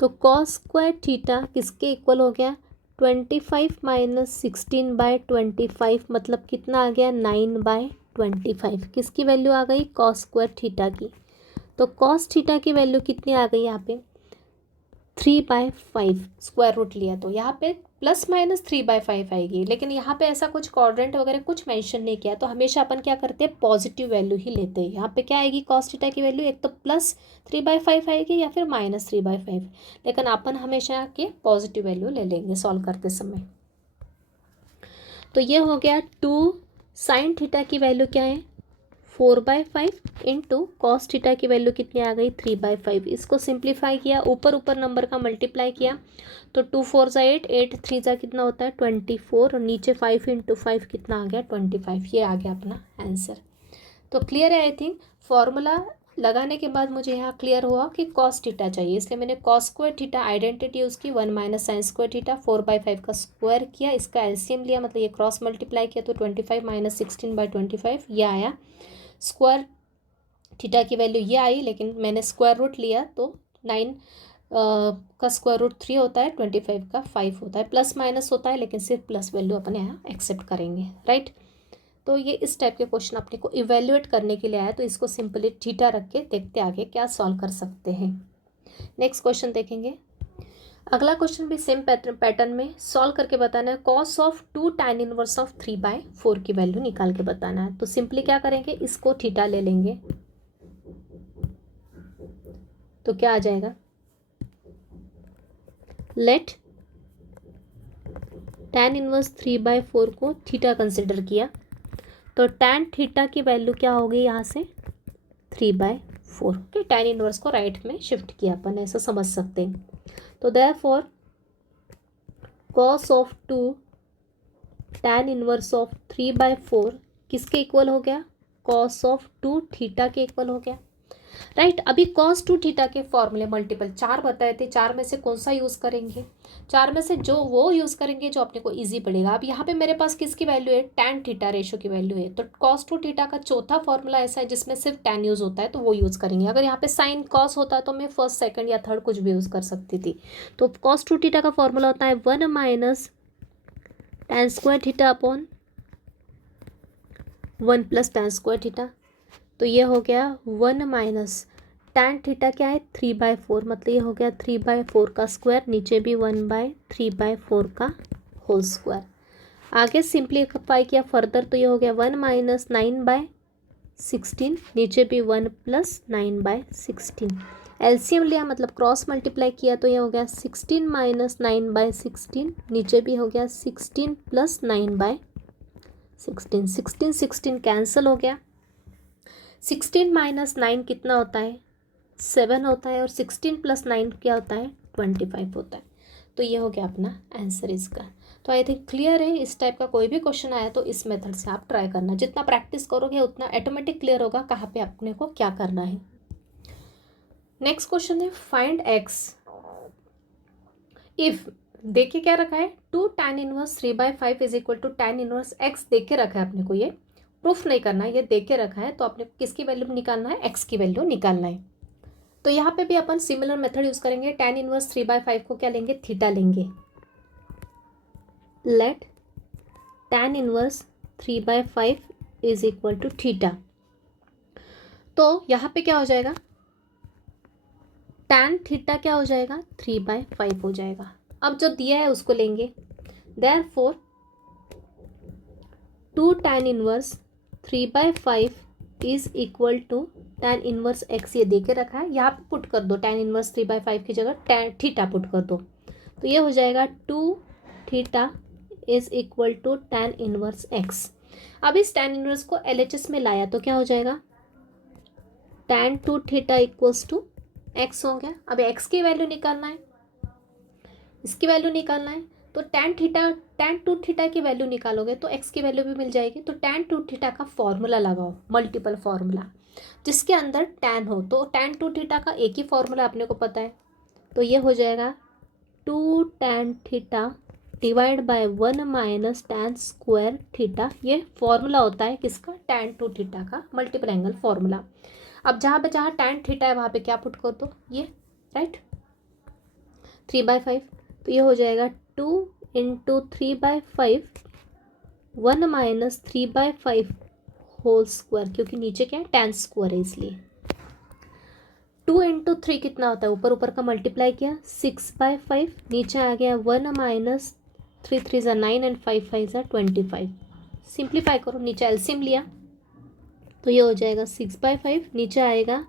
तो कॉस स्क्वायर थीटा किसके इक्वल हो गया, 25 माइनस 16/25 मतलब कितना आ गया, 9/25। किसकी वैल्यू आ गई, कॉस स्क्वायर थीटा की। तो कॉस थीटा की वैल्यू कितनी आ गई यहाँ पे, 3/5 स्क्वायर रूट लिया, तो यहाँ पे प्लस माइनस 3/5 आएगी। लेकिन यहाँ पे ऐसा कुछ क्वाड्रेंट वगैरह कुछ मेंशन नहीं किया, तो हमेशा अपन क्या करते हैं, पॉजिटिव वैल्यू ही लेते हैं। यहाँ पे क्या आएगी कॉस थीटा की वैल्यू, एक तो प्लस 3/5 आएगी या फिर माइनस 3/5, लेकिन अपन हमेशा के पॉजिटिव वैल्यू ले लेंगे सॉल्व करते समय। तो ये हो गया, टू साइन थीटा की वैल्यू क्या है, 4/5 इंटू कॉस थीटा की वैल्यू कितनी आ गई, 3/5। इसको सिंप्लीफाई किया, ऊपर ऊपर नंबर का मल्टीप्लाई किया, तो 2 4 ज़ा 8, 8 3 ज़ा कितना होता है 24, और नीचे 5 इंटू 5 कितना आ गया 25। ये आ गया अपना आंसर। तो क्लियर है आई थिंक। फॉर्मूला लगाने के बाद मुझे यहाँ क्लियर हुआ कि कॉस थीटा चाहिए, इसलिए मैंने cos square theta identity use की, 1 माइनस साइन स्क्वायर थीटा, 4/5 का स्क्वायर किया, इसका एलसीएम लिया मतलब ये क्रॉस मल्टीप्लाई किया, तो 25 माइनस 16/25 ये आया। स्क्वायर थीटा की वैल्यू ये आई, लेकिन मैंने स्क्वायर रूट लिया तो 9 का स्क्वायर रूट 3 होता है, 25 का 5 होता है, प्लस माइनस होता है, लेकिन सिर्फ प्लस वैल्यू अपन यहाँ एक्सेप्ट करेंगे, राइट। तो ये इस टाइप के क्वेश्चन अपने को इवेल्युएट करने के लिए आया, तो इसको सिंपली थीटा रख के देखते आगे क्या सॉल्व कर सकते हैं। नेक्स्ट क्वेश्चन देखेंगे। अगला क्वेश्चन भी सेम पैटर्न में सॉल्व करके बताना है, cos of 2 tan inverse of 3/4 की वैल्यू निकाल के बताना है। तो सिंपली क्या करेंगे, इसको थीटा ले लेंगे, तो क्या आ जाएगा, लेट tan इनवर्स 3/4 को थीटा कंसिडर किया, तो tan थीटा की वैल्यू क्या होगी यहाँ से 3/4 के, tan इनवर्स को राइट में शिफ्ट किया अपन, ऐसा समझ सकते हैं। तो therefore cos of 2 tan inverse of 3/4 किसके इक्वल हो गया, कॉस ऑफ 2 थीटा के इक्वल हो गया, राइट। अभी कॉस 2 थीटा के फॉर्मूले मल्टीपल 4 बताए थे, 4 में से कौन सा यूज़ करेंगे, 4 में से जो वो यूज़ करेंगे जो अपने को इजी पड़ेगा। अब यहाँ पे मेरे पास किसकी वैल्यू है, tan थीटा रेशो की वैल्यू है, तो कॉस 2 थीटा का चौथा फॉर्मूला ऐसा है जिसमें सिर्फ tan यूज़ होता है, तो वो यूज़ करेंगे। अगर यहाँ पे साइन कॉस होता है तो मैं फर्स्ट सेकंड या थर्ड कुछ भी यूज़ कर सकती थी। तो कॉस 2 थीटा का फॉर्मूला होता है 1 minus tan square theta upon 1 plus tan square theta. तो ये हो गया 1 माइनस tan थीटा क्या है 3/4, मतलब ये हो गया 3/4 का स्क्वायर, नीचे भी 1/3/4 का होल स्क्वायर। आगे सिंप्लीफाई किया फर्दर, तो ये हो गया 1 माइनस 9/16, नीचे भी 1 प्लस 9/16। एलसीएम लिया मतलब क्रॉस मल्टीप्लाई किया, तो ये हो गया 16 माइनस 9/16, नीचे भी हो गया 16 प्लस 9/16। 16 कैंसिल हो गया, 16 माइनस 9 कितना होता है 7 होता है, और 16 प्लस 9 क्या होता है 25 होता है। तो ये हो गया अपना आंसर इसका। तो आई थिंक क्लियर है। इस टाइप का कोई भी क्वेश्चन आया तो इस मेथड से आप ट्राई करना, जितना प्रैक्टिस करोगे उतना ऑटोमेटिक क्लियर होगा कहाँ पे अपने को क्या करना है। नेक्स्ट क्वेश्चन है फाइंड एक्स इफ, देखिए क्या रखा है 2 tan inverse 3/5 is equal to tan inverse x, देख के रखा है अपने को, ये प्रूफ नहीं करना है, ये देख के रखा है, तो आपने किसकी वैल्यू निकालना है, x की वैल्यू निकालना है। तो यहाँ पे भी अपन सिमिलर मेथड यूज करेंगे, tan इनवर्स 3/5 को क्या लेंगे, थीटा लेंगे, let tan inverse 3/5 is equal to theta. तो यहाँ पे क्या हो जाएगा, tan थीटा क्या हो जाएगा 3/5 हो जाएगा। अब जो दिया है उसको लेंगे, therefore 2 tan inverse 3/5 is equal to tan inverse x, ये दे के रखा है, यहाँ पे पुट कर दो tan इनवर्स 3/5 की जगह tan थीटा पुट कर दो, तो ये हो जाएगा 2 theta is equal to tan inverse x। अब इस tan इनवर्स को LHS में लाया तो क्या हो जाएगा, tan 2 theta equals to x हो गया। अब x की वैल्यू निकालना है, इसकी वैल्यू निकालना है, तो tan 2 थीटा की वैल्यू निकालोगे तो x की वैल्यू भी मिल जाएगी। तो tan 2 थीटा का फॉर्मूला लगाओ, मल्टीपल फॉर्मूला जिसके अंदर tan हो, तो tan 2 थीटा का एक ही फॉर्मूला अपने को पता है, तो ये हो जाएगा 2 tan theta divide by 1 minus tan square theta. ये फॉर्मूला होता है किसका, tan 2 थीटा का, मल्टीपल एंगल फॉर्मूला। अब जहाँ tan थीटा है वहाँ पे क्या पुट कर दो, ये राइट 3/5, तो ये हो जाएगा 2 इंटू 3/5 1 माइनस 3/5 होल स्क्वायर, क्योंकि नीचे क्या है tan स्क्वायर है इसलिए। 2 इंटू 3 कितना होता है, ऊपर ऊपर का मल्टीप्लाई किया 6/5, नीचे आ गया 1 माइनस 3 3 ज़ा 9 एंड 5 5 ज़ा 25। सिंप्लीफाई करो, नीचे एलसीएम लिया तो ये हो जाएगा 6/5, नीचे आएगा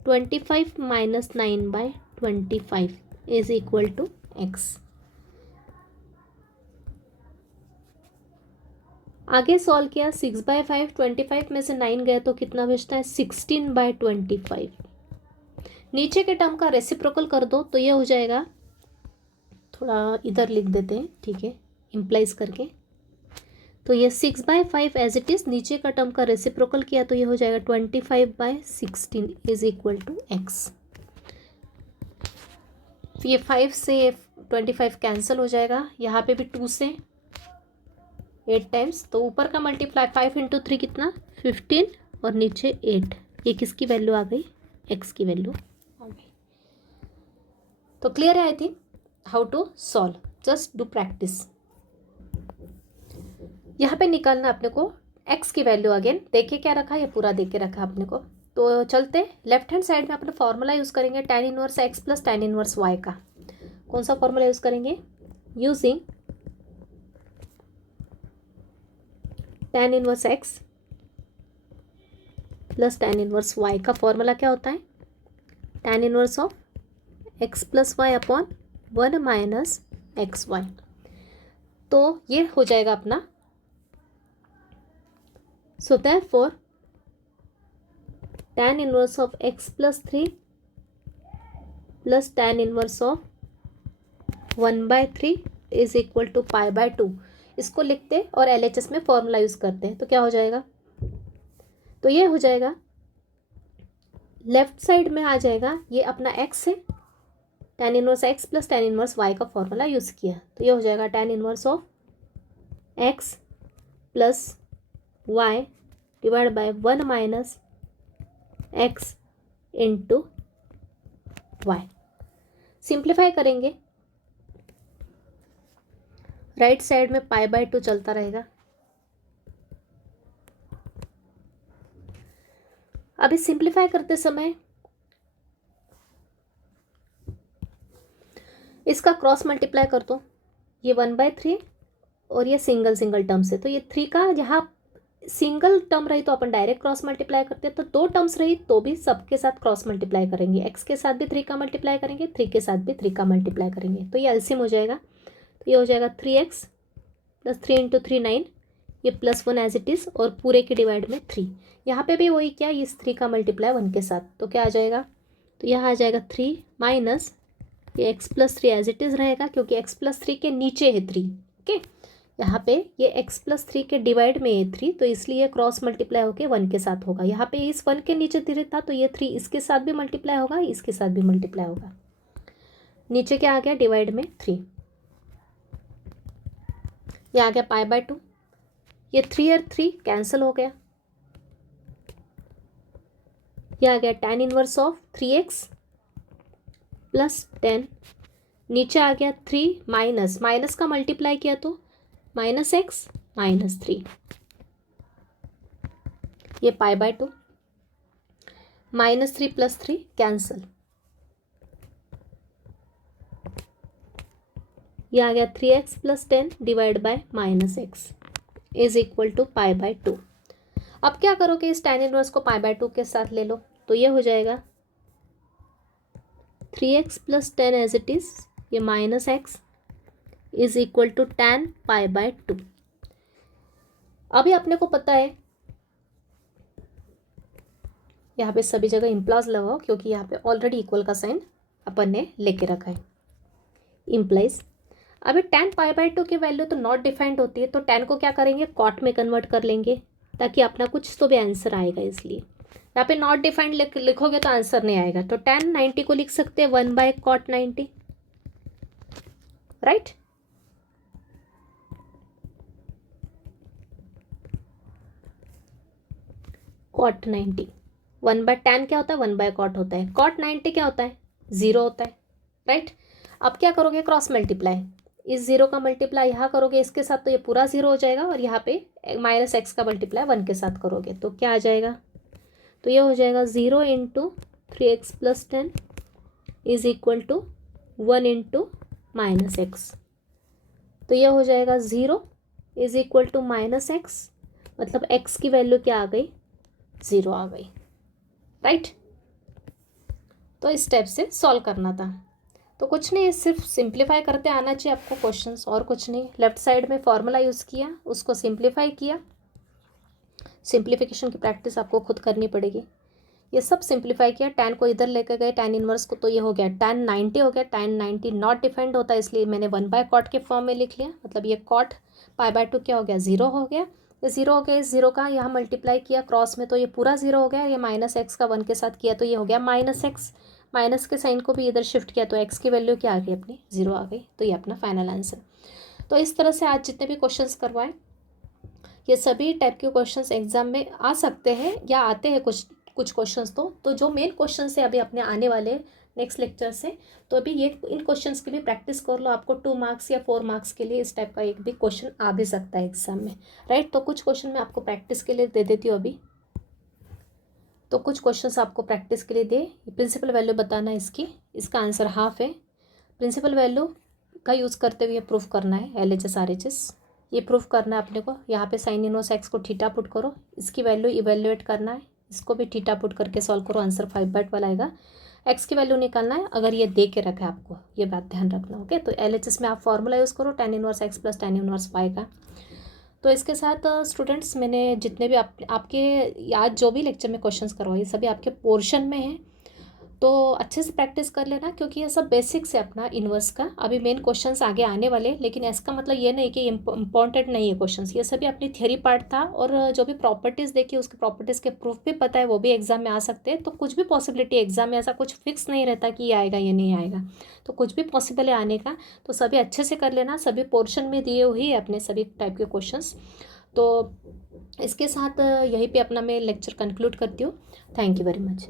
25 minus 9/25 is equal to x। आगे सॉल्व किया 6/5, 25 में से 9 गए तो कितना बचता है 16/25। नीचे के टर्म का रेसिप्रोकल कर दो तो ये हो जाएगा, थोड़ा इधर लिख देते हैं, ठीक है, इम्प्लाइज करके, तो ये 6/5 एज इट इज़, नीचे का टर्म का रेसिप्रोकल किया तो ये हो जाएगा 25/16 इज इक्वल टू x। ये 5 से 25 कैंसिल हो जाएगा, यहाँ पे भी 2 से 8 टाइम्स, तो ऊपर का मल्टीप्लाई 5 इंटू 3 कितना 15 और नीचे 8, ये किसकी वैल्यू आ गई, x की वैल्यू आ गई। तो क्लियर है I think how to solve, just do practice. यहाँ पे निकालना अपने को x की वैल्यू, अगेन देखिए क्या रखा है, ये पूरा देके रखा अपने को। तो चलते लेफ्ट हैंड साइड में अपना फॉर्मूला यूज़ करेंगे tan inverse x plus tan inverse y का। कौन सा फॉर्मूला यूज़ करेंगे, using tan inverse x plus tan inverse y का फॉर्मूला क्या होता है, tan inverse of x plus y upon 1 minus x y. तो ये हो जाएगा अपना, so therefore tan inverse of x plus 3 plus tan inverse of 1/3 is equal to π/2। इसको लिखते और LHS में फॉर्मूला यूज़ करते हैं तो क्या हो जाएगा, तो ये हो जाएगा लेफ्ट साइड में आ जाएगा, ये अपना x है, tan inverse x plus tan inverse y का फॉर्मूला यूज़ किया, तो ये हो जाएगा tan inverse of x plus y divide by 1 minus x into y। Simplify करेंगे, राइट साइड में π/2 चलता रहेगा। अभी सिंप्लीफाई करते समय इसका क्रॉस मल्टीप्लाई कर दो, ये 1/3 और ये सिंगल सिंगल टर्म से, तो ये 3 का यहाँ सिंगल टर्म रही तो अपन डायरेक्ट क्रॉस मल्टीप्लाई करते हैं, तो 2 टर्म्स रही तो भी सबके साथ क्रॉस मल्टीप्लाई करेंगे, x के साथ भी 3 का मल्टीप्लाई करेंगे, 3 के साथ भी 3 का मल्टीप्लाई करेंगे, तो ये एलसीएम हो जाएगा, तो ये हो जाएगा 3x प्लस 3 इंटू 3 9, ये +1 एज इट इज़ और पूरे के डिवाइड में 3, यहाँ पे भी वही क्या, इस 3 का मल्टीप्लाई 1 के साथ, तो क्या आ जाएगा, तो यहाँ आ जाएगा 3 माइनस ये x plus 3 as it is रहेगा, क्योंकि x प्लस 3 के नीचे है 3, ओके, यहाँ पे ये x प्लस 3 के डिवाइड में है 3, तो इसलिए क्रॉस मल्टीप्लाई होके 1 के साथ होगा, यहाँ पे इस 1 के नीचे 3 था तो ये 3 इसके साथ भी मल्टीप्लाई होगा, इसके साथ भी मल्टीप्लाई होगा, नीचे क्या आ गया डिवाइड में 3, ये आ गया π/2, ये 3 और 3 कैंसिल हो गया, ये आ गया tan inverse of 3x plus 10, नीचे आ गया 3 माइनस माइनस का मल्टीप्लाई किया तो -x माइनस 3, ये π/2, -3 प्लस 3 कैंसिल, ये आ गया 3x plus 10 divide by -x is equal to pi by 2। अब क्या करोगे, इस tan इनवर्स को पाई बाय 2 के साथ ले लो, तो ये हो जाएगा 3x plus 10 as it is, ये minus x is equal to tan pi by 2। अभी अपने को पता है, यहाँ पे सभी जगह इम्प्लाज लगाओ क्योंकि यहाँ पे ऑलरेडी इक्वल का साइन अपन ने लेके रखा है, इम्प्लाइज। अभी tan पाई बाय 2 की वैल्यू तो नॉट डिफाइंड होती है, तो tan को क्या करेंगे, कॉट में कन्वर्ट कर लेंगे ताकि अपना कुछ तो भी आंसर आएगा। इसलिए यहाँ पे नॉट डिफाइंड लिखोगे तो आंसर नहीं आएगा, तो tan 90 को लिख सकते हैं 1 by cot 90, right. Cot 90 1 by tan क्या होता है, 1 बाय कॉट होता है। कॉट 90 क्या होता है, 0 होता है, राइट। अब क्या करोगे, क्रॉस मल्टीप्लाई, इस 0 का मल्टीप्लाई यहाँ करोगे इसके साथ तो ये पूरा 0 हो जाएगा, और यहाँ पे माइनस एक्स का मल्टीप्लाई 1 के साथ करोगे तो क्या आ जाएगा, तो ये हो जाएगा 0 into 3x plus 10 is equal to 1 into minus x. तो ये हो जाएगा 0 is equal to minus x, मतलब x की वैल्यू क्या आ गई, 0 आ गई, राइट। तो इस स्टेप से सॉल्व करना था। तो कुछ नहीं, सिर्फ सिंप्लीफाई करते आना चाहिए आपको क्वेश्चंस, और कुछ नहीं। लेफ्ट साइड में फॉर्मूला यूज़ किया, उसको सिंप्लीफाई किया। सिंप्लीफिकेशन की प्रैक्टिस आपको खुद करनी पड़ेगी। ये सब सिंप्लीफाई किया, tan को इधर लेकर गए, tan इनवर्स को, तो ये हो गया tan 90 हो गया। tan 90 नॉट डिफाइंड होता है, इसलिए मैंने 1 बाय कॉट के फॉर्म में लिख लिया, मतलब ये कॉट पाई बाय 2 क्या हो गया, 0 हो गया। ये 0 हो गया, इस 0 का यहाँ मल्टीप्लाई किया क्रॉस में तो ये पूरा 0 हो गया। ये माइनस एक्स का 1 के साथ किया तो ये हो गया माइनस एक्स। माइनस के साइन को भी इधर शिफ्ट किया तो एक्स की वैल्यू क्या आ गई अपनी, 0 आ गई। तो ये अपना फाइनल आंसर। तो इस तरह से आज जितने भी क्वेश्चंस करवाए, ये सभी टाइप के क्वेश्चंस एग्जाम में आ सकते हैं या आते हैं कुछ क्वेश्चंस। तो जो मेन क्वेश्चन है अभी अपने आने वाले नेक्स्ट लेक्चर से, तो अभी ये इन क्वेश्चंस की भी प्रैक्टिस कर लो। आपको 2 मार्क्स या 4 मार्क्स के लिए इस टाइप का एक भी क्वेश्चन आ भी सकता है एग्जाम में, राइट। तो कुछ क्वेश्चन मैं आपको प्रैक्टिस के लिए दे देती हूँ अभी। तो कुछ क्वेश्चंस आपको प्रैक्टिस के लिए दे, प्रिंसिपल वैल्यू बताना है इसका आंसर हाफ है। प्रिंसिपल वैल्यू का यूज़ करते हुए प्रूफ करना है LHS RHS, ये प्रूफ करना है अपने को। यहाँ पे साइन इनवर्स एक्स को थीटा पुट करो, इसकी वैल्यू इवेल्युएट करना है, इसको भी थीटा पुट करके सॉल्व करो, आंसर 5/12 वाला आएगा। एक्स की वैल्यू निकालना है, अगर ये दे के रखा है आपको, ये बात ध्यान रखना, ओके। तो LHS में आप फॉर्मूला यूज़ करो tan inverse x plus tan inverse y का। तो इसके साथ स्टूडेंट्स मैंने जितने भी आपके आज जो भी लेक्चर में क्वेश्चंस करवाए सभी आपके पोर्शन में हैं, तो अच्छे से प्रैक्टिस कर लेना क्योंकि ये सब बेसिक्स है अपना इन्वर्स का। अभी मेन क्वेश्चंस आगे आने वाले, लेकिन इसका मतलब ये नहीं कि इम्पॉर्टेंट नहीं है क्वेश्चंस, ये सभी अपनी थियरी पार्ट था। और जो भी प्रॉपर्टीज़ देखी उसके प्रॉपर्टीज़ के प्रूफ भी पता है, वो भी एग्जाम में आ सकते हैं। तो कुछ भी पॉसिबिलिटी एग्जाम में, ऐसा कुछ फिक्स नहीं रहता कि ये आएगा ये नहीं आएगा, तो कुछ भी पॉसिबल है आने का। तो सभी अच्छे से कर लेना, सभी पोर्शन में दिए हुए ही अपने सभी टाइप के क्वेश्चंस। तो इसके साथ यहीं पे अपना मैं लेक्चर कंक्लूड करती हूँ। Thank you very much.